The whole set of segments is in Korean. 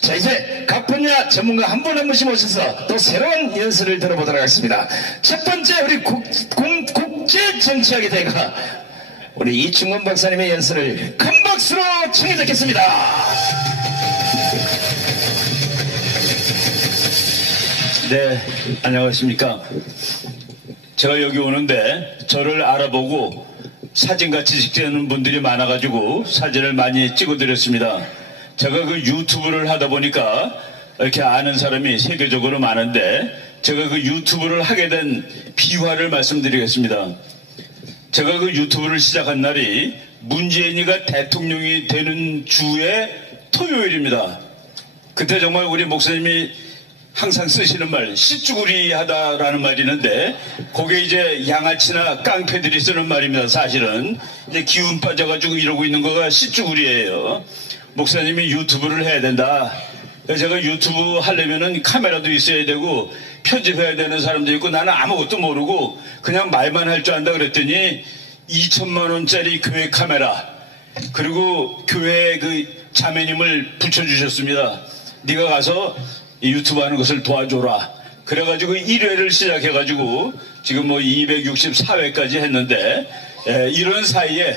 자, 이제 각 분야 전문가 한 분 한 분씩 모셔서 또 새로운 연설을 들어보도록 하겠습니다. 첫 번째 우리 국제정치학의 대가 우리 이충원 박사님의 연설을 큰 박수로 청해 듣겠습니다. 네, 안녕하십니까. 제가 여기 오는데 저를 알아보고 사진같이 찍는 분들이 많아가지고 사진을 많이 찍어드렸습니다. 제가 그 유튜브를 하다 보니까 이렇게 아는 사람이 세계적으로 많은데 제가 그 유튜브를 하게 된 비화를 말씀드리겠습니다. 제가 그 유튜브를 시작한 날이 문재인이가 대통령이 되는 주의 토요일입니다. 그때 정말 우리 목사님이 항상 쓰시는 말, 씨쭈구리하다라는 말이 있는데, 그게 이제 양아치나 깡패들이 쓰는 말입니다. 사실은 이제 기운 빠져가지고 이러고 있는 거가 씨쭈구리예요. 목사님이 유튜브를 해야 된다. 제가 유튜브 하려면은 카메라도 있어야 되고 편집해야 되는 사람도 있고 나는 아무것도 모르고 그냥 말만 할 줄 안다 그랬더니 2천만 원짜리 교회 카메라 그리고 교회 그 자매님을 붙여주셨습니다. 네가 가서 유튜브 하는 것을 도와줘라. 그래가지고 1회를 시작해가지고 지금 뭐 264회까지 했는데 이런 사이에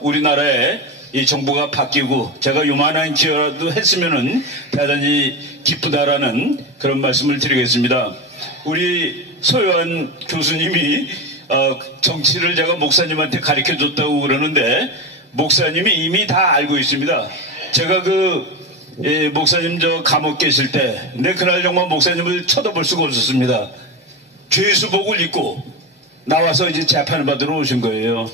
우리나라에 이 정부가 바뀌고 제가 요만한 기여라도 했으면은 대단히 기쁘다라는 그런 말씀을 드리겠습니다. 우리 소요한 교수님이 정치를 제가 목사님한테 가르쳐 줬다고 그러는데 목사님이 이미 다 알고 있습니다. 제가 목사님 저 감옥 계실 때, 근데 그날 정말 목사님을 쳐다볼 수가 없었습니다. 죄수복을 입고 나와서 이제 재판을 받으러 오신 거예요.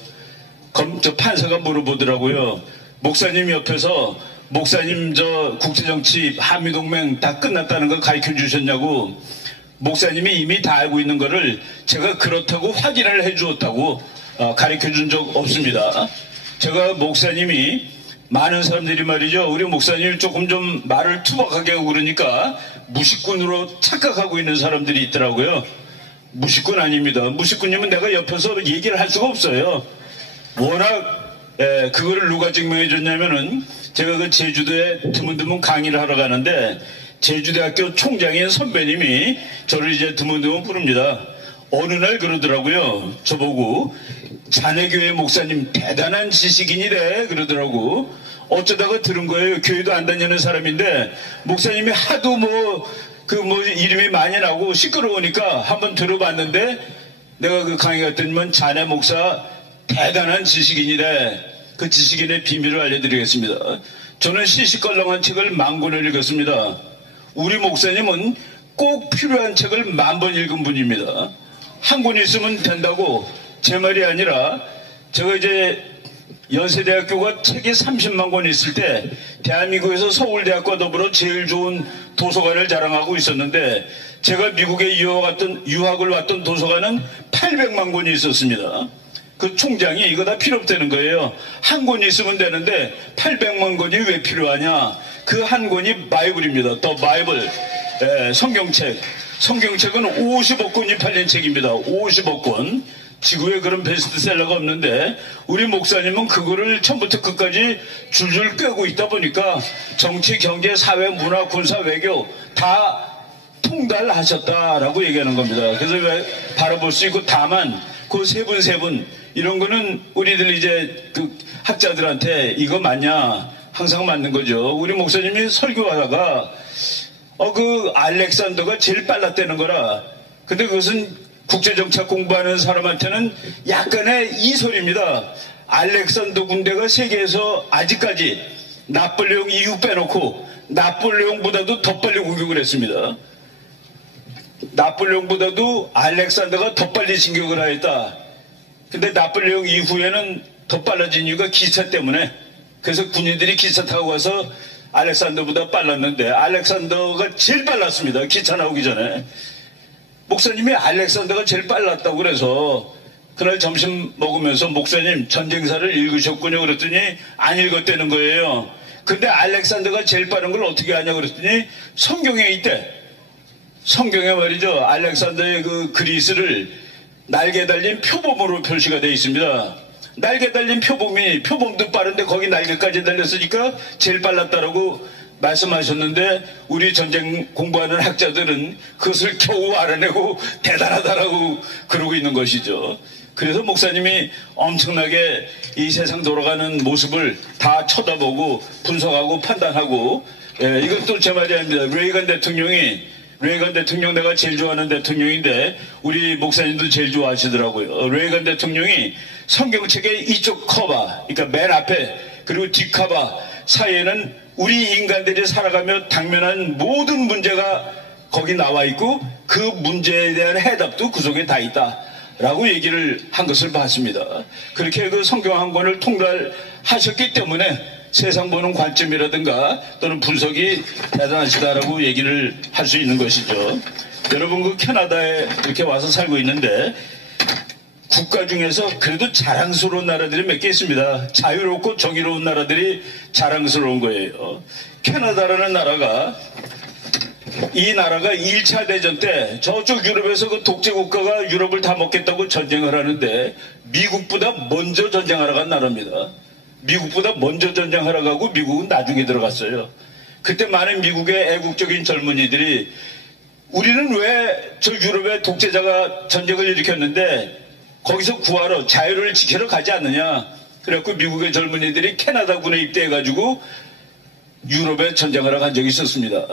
저 판사가 물어보더라고요. 목사님 옆에서 목사님 저 국제정치 한미동맹 다 끝났다는 거 가르쳐 주셨냐고. 목사님이 이미 다 알고 있는 거를 제가 그렇다고 확인을 해 주었다고 가르쳐 준 적 없습니다. 제가 목사님이 많은 사람들이 말이죠. 우리 목사님이 조금 좀 말을 투박하게 하고 그러니까 무식꾼으로 착각하고 있는 사람들이 있더라고요. 무식꾼 아닙니다. 무식꾼이면 내가 옆에서 얘기를 할 수가 없어요. 워낙 그거를 누가 증명해 줬냐면은 제가 그 제주도에 드문드문 강의를 하러 가는데 제주대학교 총장인 선배님이 저를 이제 드문드문 부릅니다. 어느 날 그러더라고요. 저보고 자네 교회 목사님 대단한 지식인이래 그러더라고. 어쩌다가 들은 거예요. 교회도 안 다니는 사람인데 목사님이 하도 이름이 많이 나고 시끄러우니까 한번 들어봤는데 내가 그 강의 갔더니만 자네 목사 대단한 지식인이래. 그 지식인의 비밀을 알려드리겠습니다. 저는 시시껄렁한 책을 10,000권을 읽었습니다. 우리 목사님은 꼭 필요한 책을 10,000번 읽은 분입니다. 한 권 있으면 된다고. 제 말이 아니라 제가 이제 연세대학교가 책이 30만 권 있을 때 대한민국에서 서울대학과 더불어 제일 좋은 도서관을 자랑하고 있었는데 제가 미국에 유학을 왔던 도서관은 800만 권이 있었습니다. 그 총장이 이거 다 필요 없다는 거예요. 한 권이 있으면 되는데 800만 권이 왜 필요하냐. 그 한 권이 바이블입니다. 더 바이블. 성경책. 성경책은 50억 권이 팔린 책입니다. 50억 권. 지구에 그런 베스트셀러가 없는데 우리 목사님은 그거를 처음부터 끝까지 줄줄 꿰고 있다 보니까 정치, 경제, 사회, 문화, 군사, 외교 다 통달하셨다라고 얘기하는 겁니다. 그래서 왜 바라볼 수 있고 다만 그 세 분 이런 거는 우리들 이제 그 학자들한테 이거 맞냐 항상 맞는 거죠. 우리 목사님이 설교하다가 그 알렉산더가 제일 빨랐다는 거라. 근데 그것은 국제정책 공부하는 사람한테는 약간의 이설입니다. 알렉산더 군대가 세계에서 아직까지 나폴레옹 이후 빼놓고 나폴레옹보다도 더 빨리 공격을 했습니다. 나폴레옹보다도 알렉산더가 더 빨리 진격을 하였다. 근데 나폴레옹 이후에는 더 빨라진 이유가 기차 때문에. 그래서 군인들이 기차 타고 가서 알렉산더보다 빨랐는데 알렉산더가 제일 빨랐습니다. 기차 나오기 전에. 목사님이 알렉산더가 제일 빨랐다고 그래서 그날 점심 먹으면서 목사님 전쟁사를 읽으셨군요 그랬더니 안 읽었다는 거예요. 근데 알렉산더가 제일 빠른 걸 어떻게 아냐 그랬더니 성경에 있대. 성경에 말이죠. 알렉산더의 그 그리스를 날개 달린 표범으로 표시가 되어 있습니다. 날개 달린 표범도 빠른데 거기 날개까지 달렸으니까 제일 빨랐다라고 말씀하셨는데 우리 전쟁 공부하는 학자들은 그것을 겨우 알아내고 대단하다라고 그러고 있는 것이죠. 그래서 목사님이 엄청나게 이 세상 돌아가는 모습을 다 쳐다보고 분석하고 판단하고, 이것도 제 말이 아닙니다. 레이건 대통령 내가 제일 좋아하는 대통령인데 우리 목사님도 제일 좋아하시더라고요. 레이건 대통령이 성경책의 이쪽 커버, 그러니까 맨 앞에 그리고 뒷 커버 사이에는 우리 인간들이 살아가며 당면한 모든 문제가 거기 나와 있고 그 문제에 대한 해답도 그 속에 다 있다 라고 얘기를 한 것을 봤습니다. 그렇게 그 성경 한 권을 통달하셨기 때문에 세상 보는 관점이라든가 또는 분석이 대단하시다라고 얘기를 할 수 있는 것이죠. 여러분, 그 캐나다에 이렇게 와서 살고 있는데 국가 중에서 그래도 자랑스러운 나라들이 몇 개 있습니다. 자유롭고 정의로운 나라들이 자랑스러운 거예요. 캐나다라는 나라가, 이 나라가 2차 대전 때 저쪽 유럽에서 그 독재 국가가 유럽을 다 먹겠다고 전쟁을 하는데 미국보다 먼저 전쟁하러 간 나라입니다. 미국보다 먼저 전쟁하러 가고 미국은 나중에 들어갔어요. 그때 많은 미국의 애국적인 젊은이들이 우리는 왜 저 유럽의 독재자가 전쟁을 일으켰는데 거기서 구하러 자유를 지키러 가지 않느냐. 그래갖고 미국의 젊은이들이 캐나다군에 입대해가지고 유럽에 전쟁하러 간 적이 있었습니다.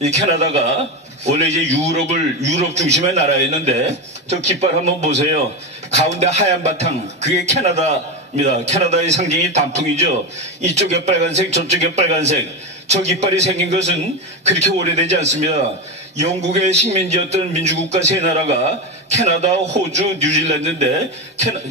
이 캐나다가 원래 이제 유럽 중심의 나라였는데 저 깃발 한번 보세요. 가운데 하얀 바탕, 그게 캐나다입니다. 캐나다의 상징이 단풍이죠. 이쪽에 빨간색, 저쪽에 빨간색. 저 깃발이 생긴 것은 그렇게 오래되지 않습니다. 영국의 식민지였던 민주국가 세 나라가 캐나다, 호주, 뉴질랜드인데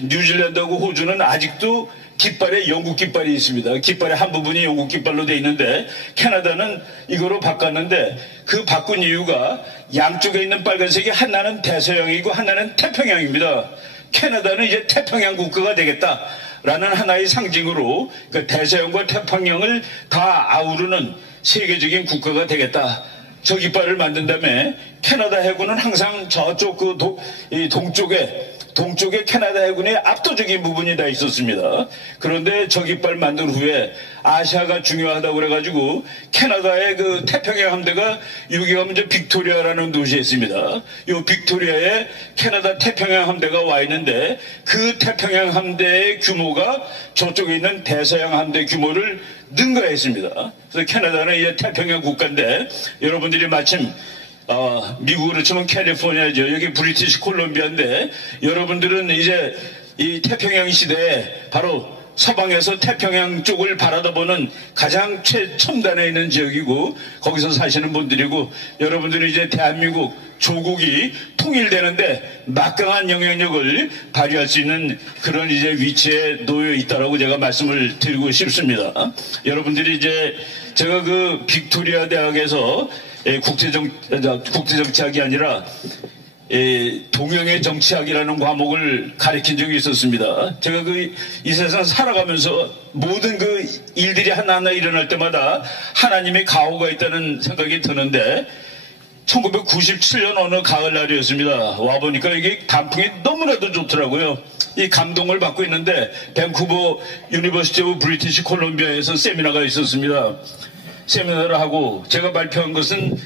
뉴질랜드하고 호주는 아직도 깃발에 영국 깃발이 있습니다. 깃발의 한 부분이 영국 깃발로 되어 있는데 캐나다는 이거로 바꿨는데 그 바꾼 이유가 양쪽에 있는 빨간색이 하나는 대서양이고 하나는 태평양입니다. 캐나다는 이제 태평양 국가가 되겠다라는 하나의 상징으로 그 대서양과 태평양을 다 아우르는 세계적인 국가가 되겠다. 저 깃발을 만든 다음에 캐나다 해군은 항상 저쪽 그 동쪽에 캐나다 해군의 압도적인 부분이 다 있었습니다. 그런데 저 깃발 만든 후에 아시아가 중요하다고 그래가지고 캐나다의 그 태평양 함대가 여기가 먼저 빅토리아라는 도시에 있습니다. 이 빅토리아에 캐나다 태평양 함대가 와 있는데 그 태평양 함대의 규모가 저쪽에 있는 대서양 함대 규모를 능가했습니다. 그래서 캐나다는 이제 태평양 국가인데 여러분들이 마침 미국으로 치면 캘리포니아죠. 여기 브리티시 콜롬비아인데 여러분들은 이제 이 태평양 시대에 바로 서방에서 태평양 쪽을 바라다보는 가장 최첨단에 있는 지역이고 거기서 사시는 분들이고 여러분들은 이제 대한민국 조국이 통일되는데 막강한 영향력을 발휘할 수 있는 그런 이제 위치에 놓여 있다라고 제가 말씀을 드리고 싶습니다. 여러분들이 이제 제가 그 빅토리아 대학에서 국제정치학이 아니라 동양의 정치학이라는 과목을 가르친 적이 있었습니다. 제가 이 세상 살아가면서 모든 그 일들이 하나하나 일어날 때마다 하나님의 가호가 있다는 생각이 드는데 1997년 어느 가을날이었습니다. 와보니까 이게 단풍이 너무나도 좋더라고요. 이 감동을 받고 있는데 밴쿠버 유니버시티 오브 브리티시 콜롬비아에서 세미나가 있었습니다. 세미나를 하고 제가 발표한 것은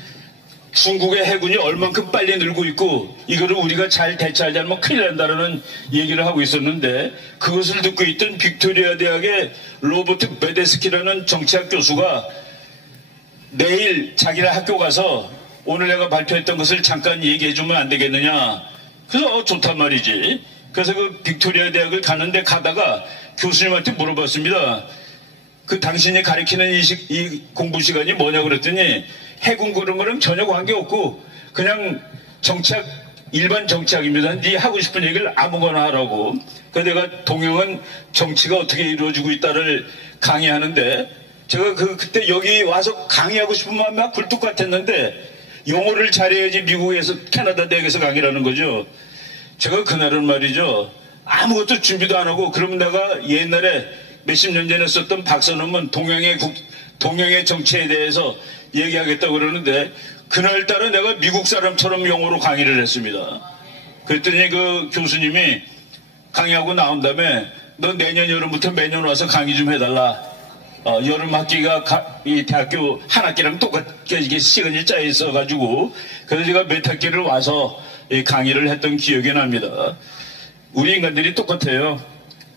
중국의 해군이 얼만큼 빨리 늘고 있고 이거를 우리가 잘 대처하지 않으면 큰일 난다라는 얘기를 하고 있었는데 그것을 듣고 있던 빅토리아 대학의 로버트 베데스키라는 정치학 교수가 내일 자기네 학교 가서 오늘 내가 발표했던 것을 잠깐 얘기해 주면 안 되겠느냐. 그래서 좋단 말이지. 그래서 그 빅토리아 대학을 가는데 가다가 교수님한테 물어봤습니다. 그 당신이 가르치는 이 공부 시간이 뭐냐 그랬더니 해군 그런 거랑 전혀 관계없고 그냥 정치학, 일반 정치학입니다. 네 하고 싶은 얘기를 아무거나 하라고. 그래서 내가 동양은 정치가 어떻게 이루어지고 있다를 강의하는데 제가 그때 여기 와서 강의하고 싶은 마음이 막 굴뚝 같았는데 영어를 잘해야지 미국에서 캐나다 대학에서 강의를 하는 거죠. 제가 그날은 말이죠. 아무것도 준비도 안 하고 그러면 내가 옛날에 몇십 년 전에 썼던 박사 논문 동양의 정치에 대해서 얘기하겠다고 그러는데 그날따라 내가 미국 사람처럼 영어로 강의를 했습니다. 그랬더니 그 교수님이 강의하고 나온 다음에 너 내년 여름부터 매년 와서 강의 좀 해달라. 여름 학기가 이 대학교 한 학기랑 똑같게 이게 시간이 짜여 있어가지고 그래서 제가 몇 학기를 와서 강의를 했던 기억이 납니다. 우리 인간들이 똑같아요.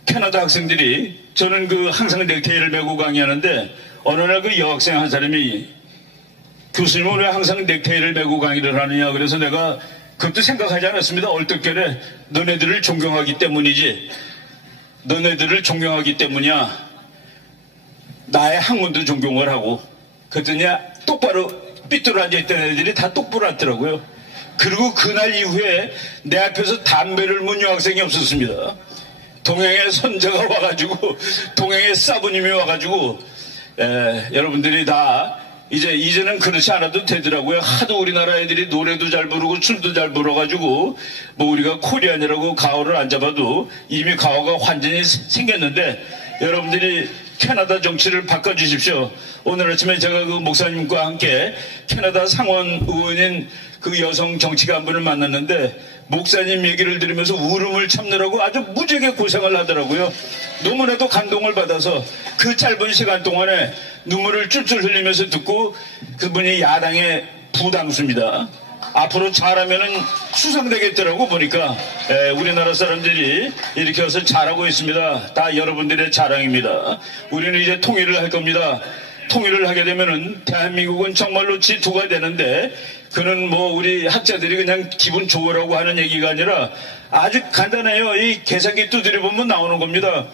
캐나다 학생들이 저는 항상 넥타이를 메고 강의하는데 어느 날 여학생 한 사람이 교수님은 왜 항상 넥타이를 메고 강의를 하느냐 그래서 내가 그것도 생각하지 않았습니다. 얼떨결에 너네들을 존경하기 때문이지 너네들을 존경하기 때문이야. 나의 학문도 존경을 하고 그랬더니 똑바로 삐뚤어 앉아있던 애들이 다 똑바로 앉더라고요. 그리고 그날 이후에 내 앞에서 담배를 문 여학생이 없었습니다. 동행의 선자가 와가지고 동행의 사부님이 와가지고 여러분들이 다 이제는 그렇지 않아도 되더라고요. 하도 우리나라 애들이 노래도 잘 부르고 술도 잘 불어가지고 뭐 우리가 코리안이라고 가오를 안 잡아도 이미 가오가 완전히 생겼는데 여러분들이 캐나다 정치를 바꿔주십시오. 오늘 아침에 제가 목사님과 함께 캐나다 상원 의원인 여성 정치가 한 분을 만났는데 목사님 얘기를 들으면서 울음을 참느라고 아주 무지하게 고생을 하더라고요. 너무나도 감동을 받아서 그 짧은 시간 동안에 눈물을 쫄쫄 흘리면서 듣고 그분이 야당의 부당수입니다. 앞으로 잘하면은 수상되겠더라고 보니까 우리나라 사람들이 이렇게 해서 잘하고 있습니다. 다 여러분들의 자랑입니다. 우리는 이제 통일을 할 겁니다. 통일을 하게 되면은 대한민국은 정말로 G2가 되는데 그는 뭐 우리 학자들이 그냥 기분 좋으라고 하는 얘기가 아니라 아주 간단해요. 이 계산기 두드려보면 나오는 겁니다.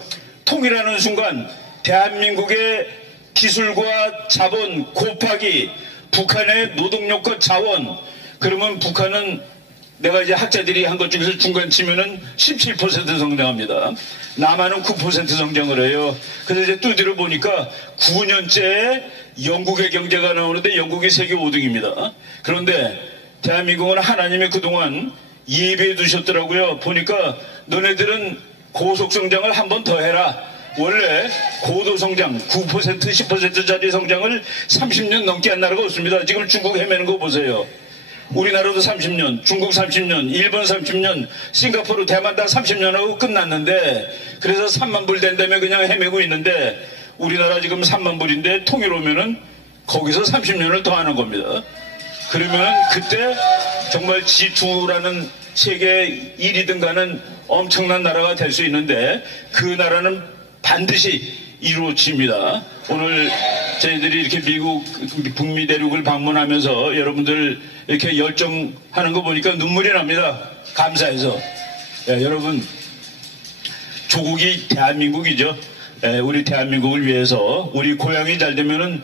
통일하는 순간 대한민국의 기술과 자본 곱하기 북한의 노동력과 자원 그러면 북한은 내가 이제 학자들이 한 것 중에서 중간 치면은 17% 성장합니다. 남한은 9% 성장을 해요. 그래서 이제 두드려 보니까 9년째 영국의 경제가 나오는데 영국이 세계 5등입니다. 그런데 대한민국은 하나님이 그동안 예비해 두셨더라고요. 보니까 너네들은 고속성장을 한 번 더 해라. 원래 고도성장 9% 10%짜리 성장을 30년 넘게 한 나라가 없습니다. 지금 중국 헤매는 거 보세요. 우리나라도 30년, 중국 30년, 일본 30년, 싱가포르, 대만 다 30년 하고 끝났는데 그래서 3만 불 된다며 그냥 헤매고 있는데 우리나라 지금 3만 불인데 통일 오면은 거기서 30년을 더 하는 겁니다. 그러면 그때 정말 G2라는 세계 1위등 가는 엄청난 나라가 될 수 있는데 그 나라는 반드시 이루어집니다. 오늘 저희들이 이렇게 미국 북미 대륙을 방문하면서 여러분들 이렇게 열정하는 거 보니까 눈물이 납니다. 감사해서. 여러분 조국이 대한민국이죠. 우리 대한민국을 위해서 우리 고향이 잘 되면은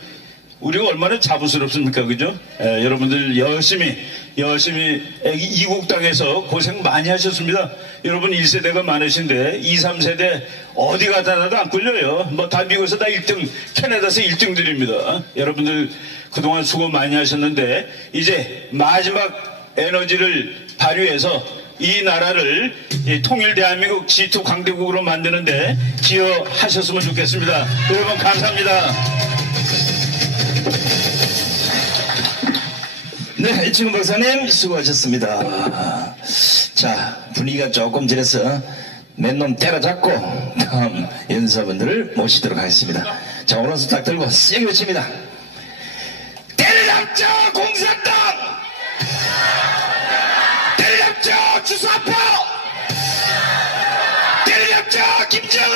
우리가 얼마나 자부스럽습니까? 그죠? 여러분들 열심히 이국 땅에서 고생 많이 하셨습니다. 여러분 1세대가 많으신데 2, 3세대 어디 가다 놔도 안 끌려요. 뭐 다 미국에서 다 1등, 캐나다에서 1등들입니다. 여러분들 그동안 수고 많이 하셨는데 이제 마지막 에너지를 발휘해서 이 나라를 통일 대한민국 G2 강대국으로 만드는데 기여하셨으면 좋겠습니다. 여러분 감사합니다. 네, 이충훈 박사님 수고하셨습니다. 자, 분위기가 조금 지나서 맨놈 때려잡고 다음 연사분들을 모시도록 하겠습니다. 자, 오른손 딱 들고 세게 외칩니다. 때려잡죠 공산당! 때려잡죠 주사파! 때려잡죠 김정은!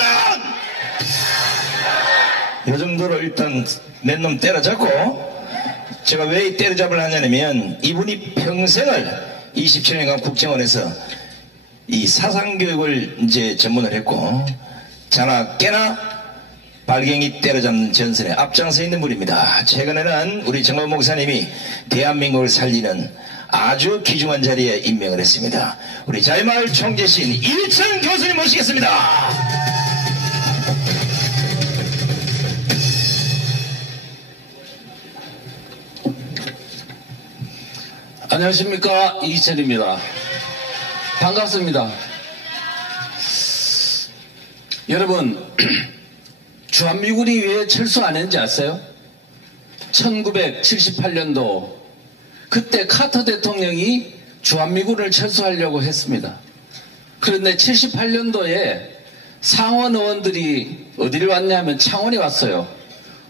이 정도로 일단 맨놈 때려잡고 제가 왜 이 때려잡을 하냐면 이분이 평생을 27년간 국정원에서 이 사상교육을 이제 전문을 했고 자나 깨나 발갱이 때려잡는 전선에 앞장서 있는 분입니다. 최근에는 우리 정범 목사님이 대한민국을 살리는 아주 귀중한 자리에 임명을 했습니다. 우리 자유마을 총재신 일천 교수님 모시겠습니다. 안녕하십니까, 이희철입니다. 반갑습니다. 여러분, 주한미군이 왜 철수 안 했는지 아세요? 1978년도 그때 카터 대통령이 주한미군을 철수하려고 했습니다. 그런데 78년도에 상원 의원들이 어디를 왔냐면 창원에 왔어요.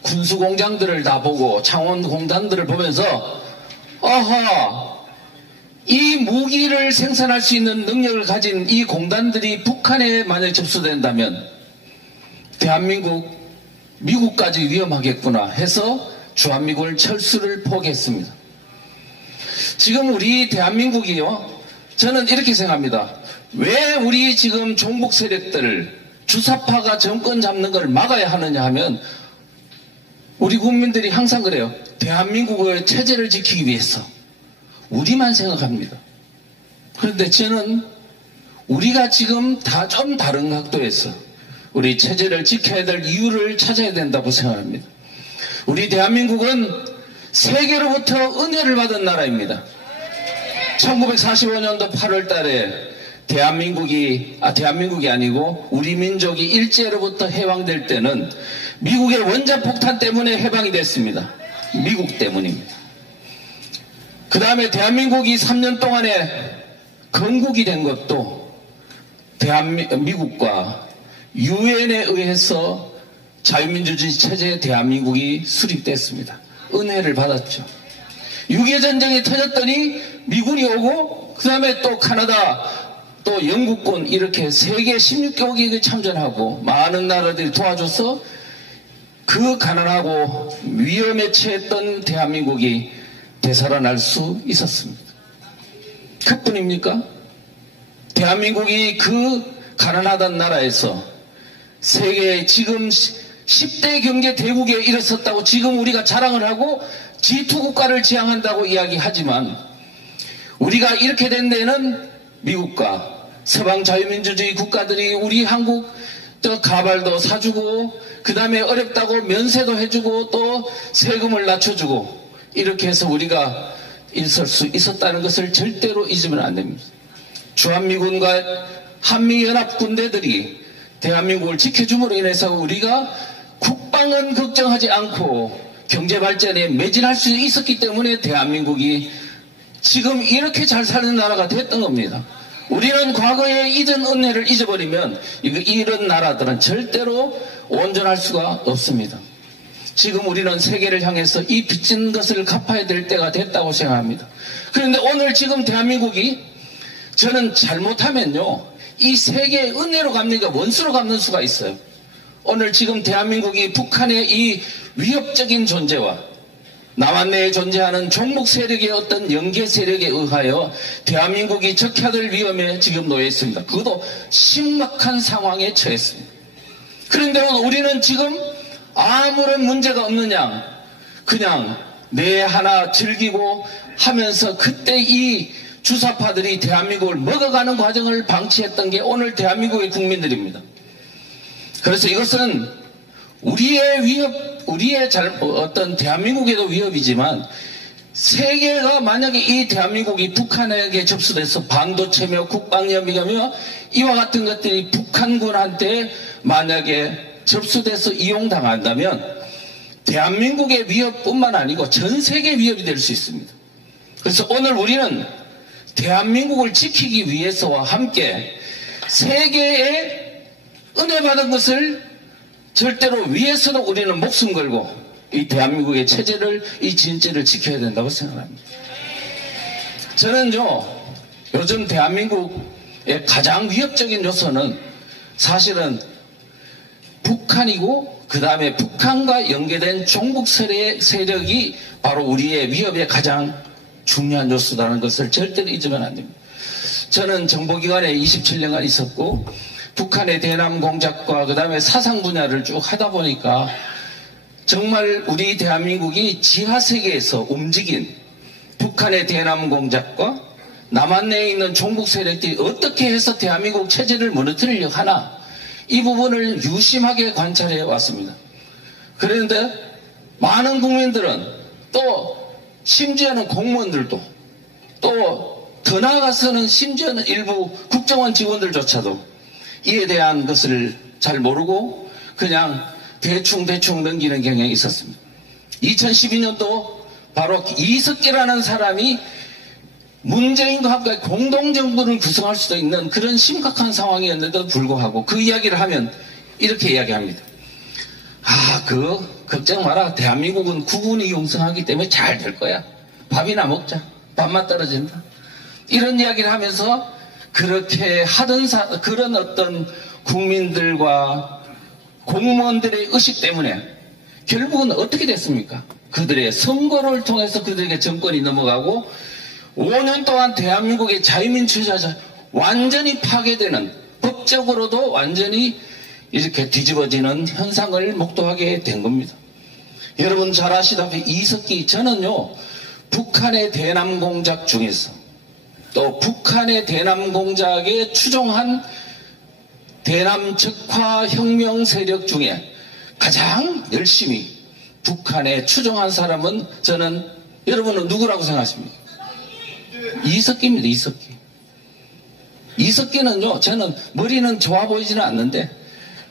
군수공장들을 다 보고 창원공단들을 보면서 어허, 이 무기를 생산할 수 있는 능력을 가진 이 공단들이 북한에 만약 접수된다면 대한민국, 미국까지 위험하겠구나 해서 주한미군 철수를 포기했습니다. 지금 우리 대한민국이요, 저는 이렇게 생각합니다. 왜 우리 지금 종북 세력들, 주사파가 정권 잡는 걸 막아야 하느냐 하면 우리 국민들이 항상 그래요. 대한민국의 체제를 지키기 위해서. 우리만 생각합니다. 그런데 저는 우리가 지금 다 좀 다른 각도에서 우리 체제를 지켜야 될 이유를 찾아야 된다고 생각합니다. 우리 대한민국은 세계로부터 은혜를 받은 나라입니다. 1945년도 8월 달에 대한민국이 아니고 우리 민족이 일제로부터 해방될 때는 미국의 원자폭탄 때문에 해방이 됐습니다. 미국 때문입니다. 그 다음에 대한민국이 3년 동안에 건국이 된 것도 미국과 유엔에 의해서 자유민주주의 체제의 대한민국이 수립됐습니다. 은혜를 받았죠. 6.25 전쟁이 터졌더니 미군이 오고 그 다음에 또 카나다 또 영국군 이렇게 세계 16개국이 참전하고 많은 나라들이 도와줘서 그 가난하고 위험에 처했던 대한민국이 되살아날 수 있었습니다. 그뿐입니까? 대한민국이 그 가난하던 나라에서 세계의 지금 10대 경제 대국에 일어섰다고 지금 우리가 자랑을 하고 G2 국가를 지향한다고 이야기하지만 우리가 이렇게 된 데는 미국과 서방 자유민주주의 국가들이 우리 한국 또 가발도 사주고 그 다음에 어렵다고 면세도 해주고 또 세금을 낮춰주고 이렇게 해서 우리가 있을 수 있었다는 것을 절대로 잊으면 안 됩니다. 주한미군과 한미연합 군대들이 대한민국을 지켜줌으로 인해서 우리가 국방은 걱정하지 않고 경제발전에 매진할 수 있었기 때문에 대한민국이 지금 이렇게 잘 사는 나라가 됐던 겁니다. 우리는 과거에 잊은 은혜를 잊어버리면 이런 나라들은 절대로 온전할 수가 없습니다. 지금 우리는 세계를 향해서 이 빚진 것을 갚아야 될 때가 됐다고 생각합니다. 그런데 오늘 지금 대한민국이 저는 잘못하면요 이 세계의 은혜로 갚는가 원수로 갚는 수가 있어요. 오늘 지금 대한민국이 북한의 이 위협적인 존재와 남한 내에 존재하는 종북 세력의 어떤 연계 세력에 의하여 대한민국이 적혀들 위험에 지금 놓여 있습니다. 그것도 심각한 상황에 처했습니다. 그런데 우리는 지금 아무런 문제가 없는 양 그냥 내 하나 즐기고 하면서 그때 이 주사파들이 대한민국을 먹어가는 과정을 방치했던 게 오늘 대한민국의 국민들입니다. 그래서 이것은 우리의 위협, 어떤 대한민국에도 위협이지만 세계가 만약에 이 대한민국이 북한에게 접수돼서 반도체며 국방위협이며 이와 같은 것들이 북한군한테 만약에 접수돼서 이용당한다면 대한민국의 위협뿐만 아니고 전 세계 위협이 될 수 있습니다. 그래서 오늘 우리는 대한민국을 지키기 위해서와 함께 세계에 은혜 받은 것을 절대로 위해서도 우리는 목숨 걸고 이 대한민국의 체제를 이 진지를 지켜야 된다고 생각합니다. 저는요 요즘 대한민국의 가장 위협적인 요소는 사실은 북한이고 그 다음에 북한과 연계된 종북 세력이 바로 우리의 위협의 가장 중요한 요소라는 것을 절대로 잊으면 안 됩니다. 저는 정보기관에 27년간 있었고 북한의 대남 공작과 그 다음에 사상 분야를 쭉 하다 보니까 정말 우리 대한민국이 지하세계에서 움직인 북한의 대남 공작과 남한 내에 있는 종북 세력들이 어떻게 해서 대한민국 체제를 무너뜨리려고 하나 이 부분을 유심하게 관찰해 왔습니다. 그런데 많은 국민들은 또 심지어는 공무원들도 또 더 나아가서는 심지어는 일부 국정원 직원들조차도 이에 대한 것을 잘 모르고 그냥 대충 넘기는 경향이 있었습니다. 2012년도 바로 이석기라는 사람이 문재인과 함께 공동정부를 구성할 수도 있는 그런 심각한 상황이었는데도 불구하고 그 이야기를 하면 이렇게 이야기합니다. 그 걱정 마라. 대한민국은 국군이 융성하기 때문에 잘 될 거야. 밥이나 먹자. 밥맛 떨어진다. 이런 이야기를 하면서 그렇게 하던 그런 어떤 국민들과 공무원들의 의식 때문에 결국은 어떻게 됐습니까? 그들의 선거를 통해서 그들에게 정권이 넘어가고 5년 동안 대한민국의 자유민주주의가 완전히 파괴되는, 법적으로도 완전히 이렇게 뒤집어지는 현상을 목도하게 된 겁니다. 여러분 잘 아시다시피 이석기, 저는요 북한의 대남 공작 중에서 또 북한의 대남 공작에 추종한 대남 적화 혁명 세력 중에 가장 열심히 북한에 추종한 사람은 저는, 여러분은 누구라고 생각하십니까? 이석기입니다. 이석기. 이석기는요, 저는 머리는 좋아 보이지는 않는데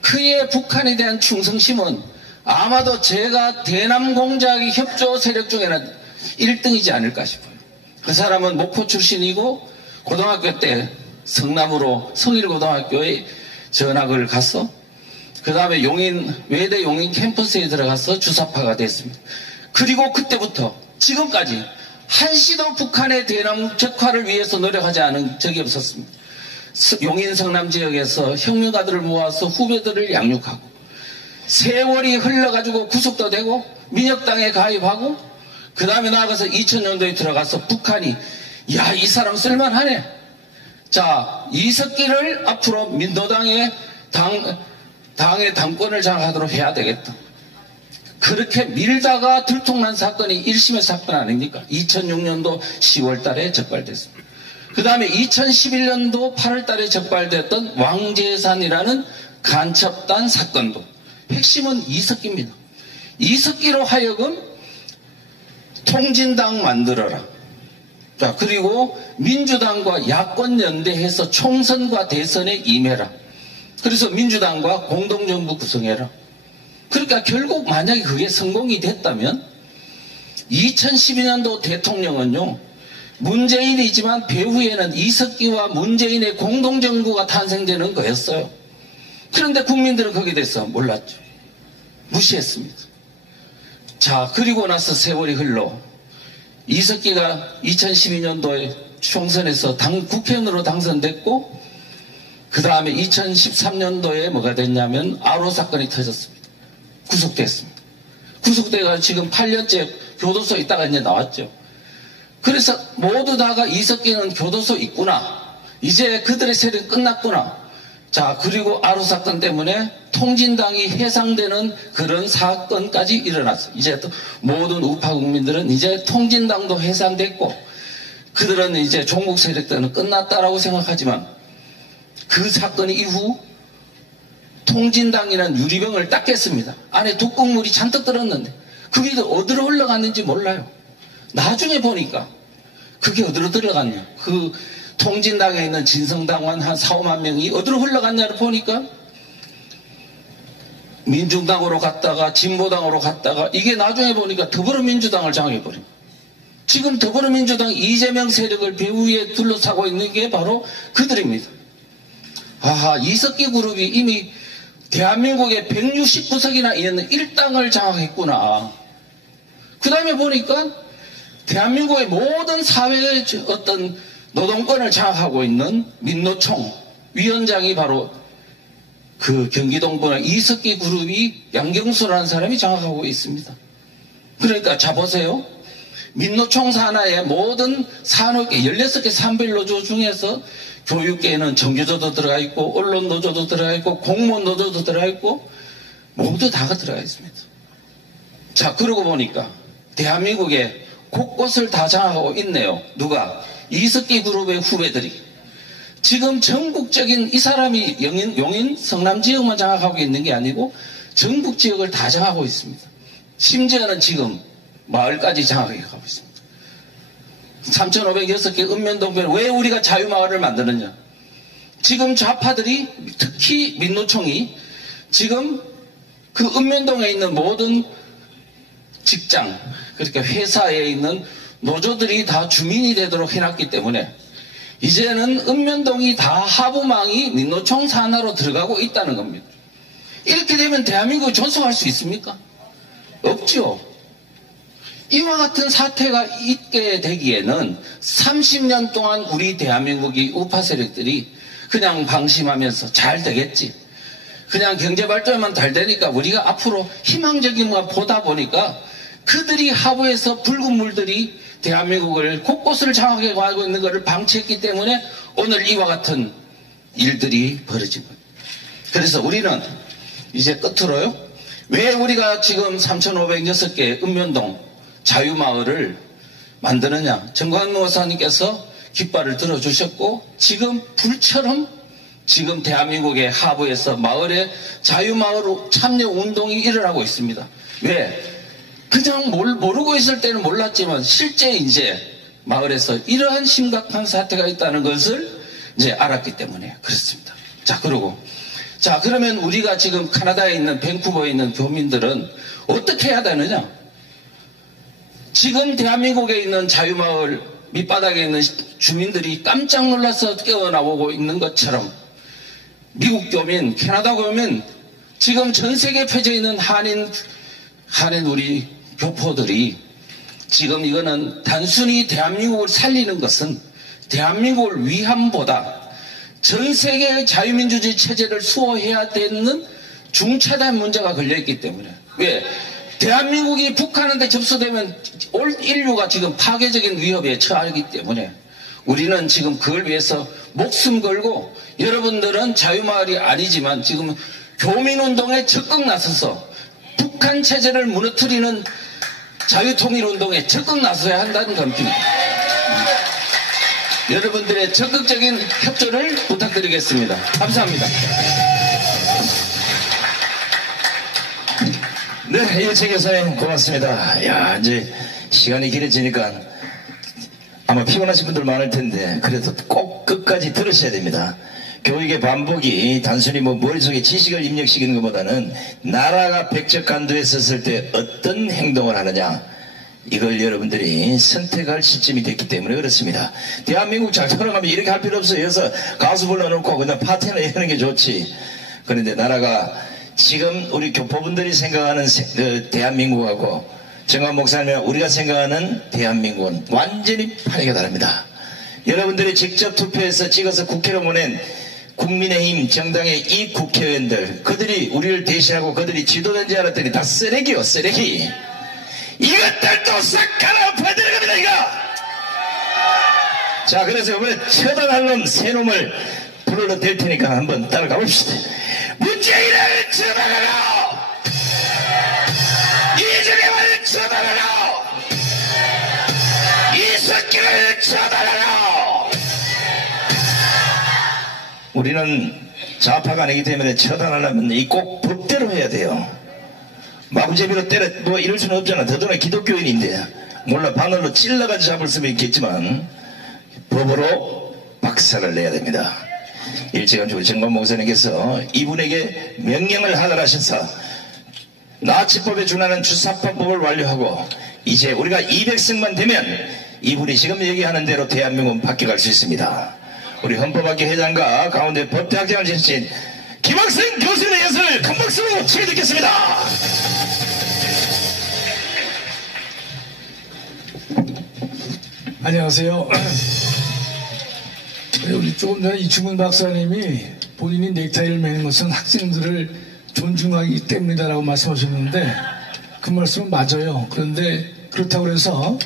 그의 북한에 대한 충성심은 아마도 제가 대남 공작의 협조 세력 중에는 1등이지 않을까 싶어요. 그 사람은 목포 출신이고 고등학교 때 성남으로 성일고등학교에 전학을 갔어. 그 다음에 외대 용인 캠퍼스에 들어가서 주사파가 됐습니다. 그리고 그때부터 지금까지 한시도 북한의 대남 적화를 위해서 노력하지 않은 적이 없었습니다. 용인 성남 지역에서 혁명가들을 모아서 후배들을 양육하고, 세월이 흘러가지고 구속도 되고 민혁당에 가입하고, 그 다음에 나아가서 2000년도에 들어가서 북한이 야, 이 사람 쓸만하네. 자, 이석기를 앞으로 민노당의 당의 당권을 장악하도록 해야 되겠다. 그렇게 밀다가 들통난 사건이 1심의 사건 아닙니까? 2006년도 10월 달에 적발됐습니다. 그 다음에 2011년도 8월 달에 적발됐던 왕재산이라는 간첩단 사건도 핵심은 이석기입니다. 이석기로 하여금 통진당 만들어라. 자, 그리고 민주당과 야권 연대해서 총선과 대선에 임해라. 그래서 민주당과 공동정부 구성해라. 그러니까 결국 만약에 그게 성공이 됐다면 2012년도 대통령은요, 문재인이지만 배후에는 이석기와 문재인의 공동정부가 탄생되는 거였어요. 그런데 국민들은 거기에 대해서 몰랐죠. 무시했습니다. 자, 그리고 나서 세월이 흘러 이석기가 2012년도에 총선에서 국회의원으로 당선됐고, 그 다음에 2013년도에 뭐가 됐냐면 아로 사건이 터졌습니다. 구속됐습니다. 구속돼가 지금 8년째 교도소에 있다가 이제 나왔죠. 그래서 모두 다가 이석기는 교도소 있구나. 이제 그들의 세력이 끝났구나. 자, 그리고 아로 사건 때문에 통진당이 해상되는 그런 사건까지 일어났어요. 이제 또 모든 우파 국민들은 이제 통진당도 해상됐고 그들은 이제 종북 세력들은 끝났다라고 생각하지만, 그 사건 이후 통진당이라는 유리병을 닦겠습니다. 안에 독극물이 잔뜩 들었는데 그게 어디로 흘러갔는지 몰라요. 나중에 보니까 그게 어디로 들어갔냐, 그 통진당에 있는 진성당원 한 4, 5만 명이 어디로 흘러갔냐를 보니까 민중당으로 갔다가 진보당으로 갔다가, 이게 나중에 보니까 더불어민주당을 장악해버립니다. 지금 더불어민주당 이재명 세력을 배후에 둘러싸고 있는 게 바로 그들입니다. 아하, 이석기 그룹이 이미 대한민국에 169석이나 있는 일당을 장악했구나. 그 다음에 보니까 대한민국의 모든 사회의 어떤 노동권을 장악하고 있는 민노총 위원장이 바로 그 경기동부나 이석기 그룹이 양경수라는 사람이 장악하고 있습니다. 그러니까 자 보세요. 민노총 산하의 모든 산업계 16개 산별노조 중에서 교육계에는 정규조도 들어가 있고 언론노조도 들어가 있고 공무원노조도 들어가 있고 모두 다가 들어가 있습니다. 자, 그러고 보니까 대한민국에 곳곳을 다 장악하고 있네요. 누가? 이석기 그룹의 후배들이. 지금 전국적인, 이 사람이 용인 성남 지역만 장악하고 있는 게 아니고 전국 지역을 다 장악하고 있습니다. 심지어는 지금 마을까지 장악해 가고 있습니다. 3,506개 읍면동변. 왜 우리가 자유마을을 만드느냐? 지금 좌파들이, 특히 민노총이 지금 그 읍면동에 있는 모든 직장, 그러니까 회사에 있는 노조들이 다 주민이 되도록 해놨기 때문에 이제는 읍면동이 다 하부망이 민노총 산하로 들어가고 있다는 겁니다. 이렇게 되면 대한민국이 존속할 수 있습니까? 없죠. 이와 같은 사태가 있게 되기에는 30년 동안 우리 대한민국이 우파 세력들이 그냥 방심하면서 잘 되겠지, 그냥 경제발전만 잘 되니까 우리가 앞으로 희망적인 것만 보다 보니까 그들이 하부에서 붉은 물들이 대한민국을 곳곳을 장악해 가고 있는 것을 방치했기 때문에 오늘 이와 같은 일들이 벌어진 거예요. 그래서 우리는 이제 끝으로요, 왜 우리가 지금 3,506개 읍면동 자유마을을 만드느냐. 정광 목사님께서 깃발을 들어주셨고 지금 불처럼 지금 대한민국의 하부에서 마을에 자유마을 참여 운동이 일어나고 있습니다. 왜? 그냥 모르고 있을 때는 몰랐지만 실제 이제 마을에서 이러한 심각한 사태가 있다는 것을 이제 알았기 때문에 그렇습니다. 자, 그러면 우리가 지금 캐나다에 있는 밴쿠버에 있는 교민들은 어떻게 해야 되느냐? 지금 대한민국에 있는 자유마을 밑바닥에 있는 주민들이 깜짝 놀라서 깨어나오고 있는 것처럼 미국 교민, 캐나다 교민, 지금 전 세계에 펴져 있는 한인 우리 교포들이 지금 이거는 단순히 대한민국을 살리는 것은 대한민국을 위함보다 전 세계의 자유민주주의 체제를 수호해야 되는 중차대한 문제가 걸려있기 때문에. 왜? 대한민국이 북한한테 접수되면 올 인류가 지금 파괴적인 위협에 처하기 때문에 우리는 지금 그걸 위해서 목숨 걸고, 여러분들은 자유마을이 아니지만 지금 교민운동에 적극 나서서 북한 체제를 무너뜨리는 자유통일운동에 적극 나서야 한다는 겁니다. 여러분들의 적극적인 협조를 부탁드리겠습니다. 감사합니다. 네, 이해채 교사님 고맙습니다. 야, 이제 시간이 길어지니까 아마 피곤하신 분들 많을 텐데 그래도 꼭 끝까지 들으셔야 됩니다. 교육의 반복이 단순히 머릿속에 지식을 입력시키는 것보다는 나라가 백척간도에 섰을 때 어떤 행동을 하느냐, 이걸 여러분들이 선택할 시점이 됐기 때문에 그렇습니다. 대한민국 잘 돌아가면 이렇게 할 필요 없어요. 여기서 가수 불러놓고 그냥 파티나 하는 게 좋지. 그런데 나라가 지금 우리 교포분들이 생각하는 대한민국하고 정관 목사님이 우리가 생각하는 대한민국은 완전히 판이가 다릅니다. 여러분들이 직접 투표해서 찍어서 국회로 보낸 국민의힘 정당의 이 국회의원들, 그들이 우리를 대신하고 그들이 지도자인 줄 알았더니 다 쓰레기요, 쓰레기. 이것들도 싹 갈아엎어야 겁니다, 이거. 자, 그래서 이번에 처단할 놈 세 놈을 불러도 될 테니까 한번 따라가 봅시다. 문재인을 처단하라! 이재명을 처단하라! 이석기를 처단하라! 우리는 좌파가 아니기 때문에 처단하려면 이 꼭 법대로 해야 돼요. 마구제비로 때려 이럴 수는 없잖아. 더더나 기독교인인데 몰라 바늘로 찔러가지고 잡을 수는 있겠지만 법으로 박살을 내야 됩니다. 일찌감치 우리 정관 목사님께서 이분에게 명령을 하늘하셔서 나치법에 준하는 주사파법을 완료하고 이제 우리가 200석만 되면 이분이 지금 얘기하는 대로 대한민국은 바뀌어갈 수 있습니다. 우리 헌법학교 회장과 가운데 법대학장을 지내신 김학생 교수님의 연설을 큰 박수로 치게 듣겠습니다. 안녕하세요. 우리 조금 전에 이충근 박사님이 본인이 넥타이를 매는 것은 학생들을 존중하기 때문이다라고 말씀하셨는데 그 말씀은 맞아요. 그런데 그렇다고 해서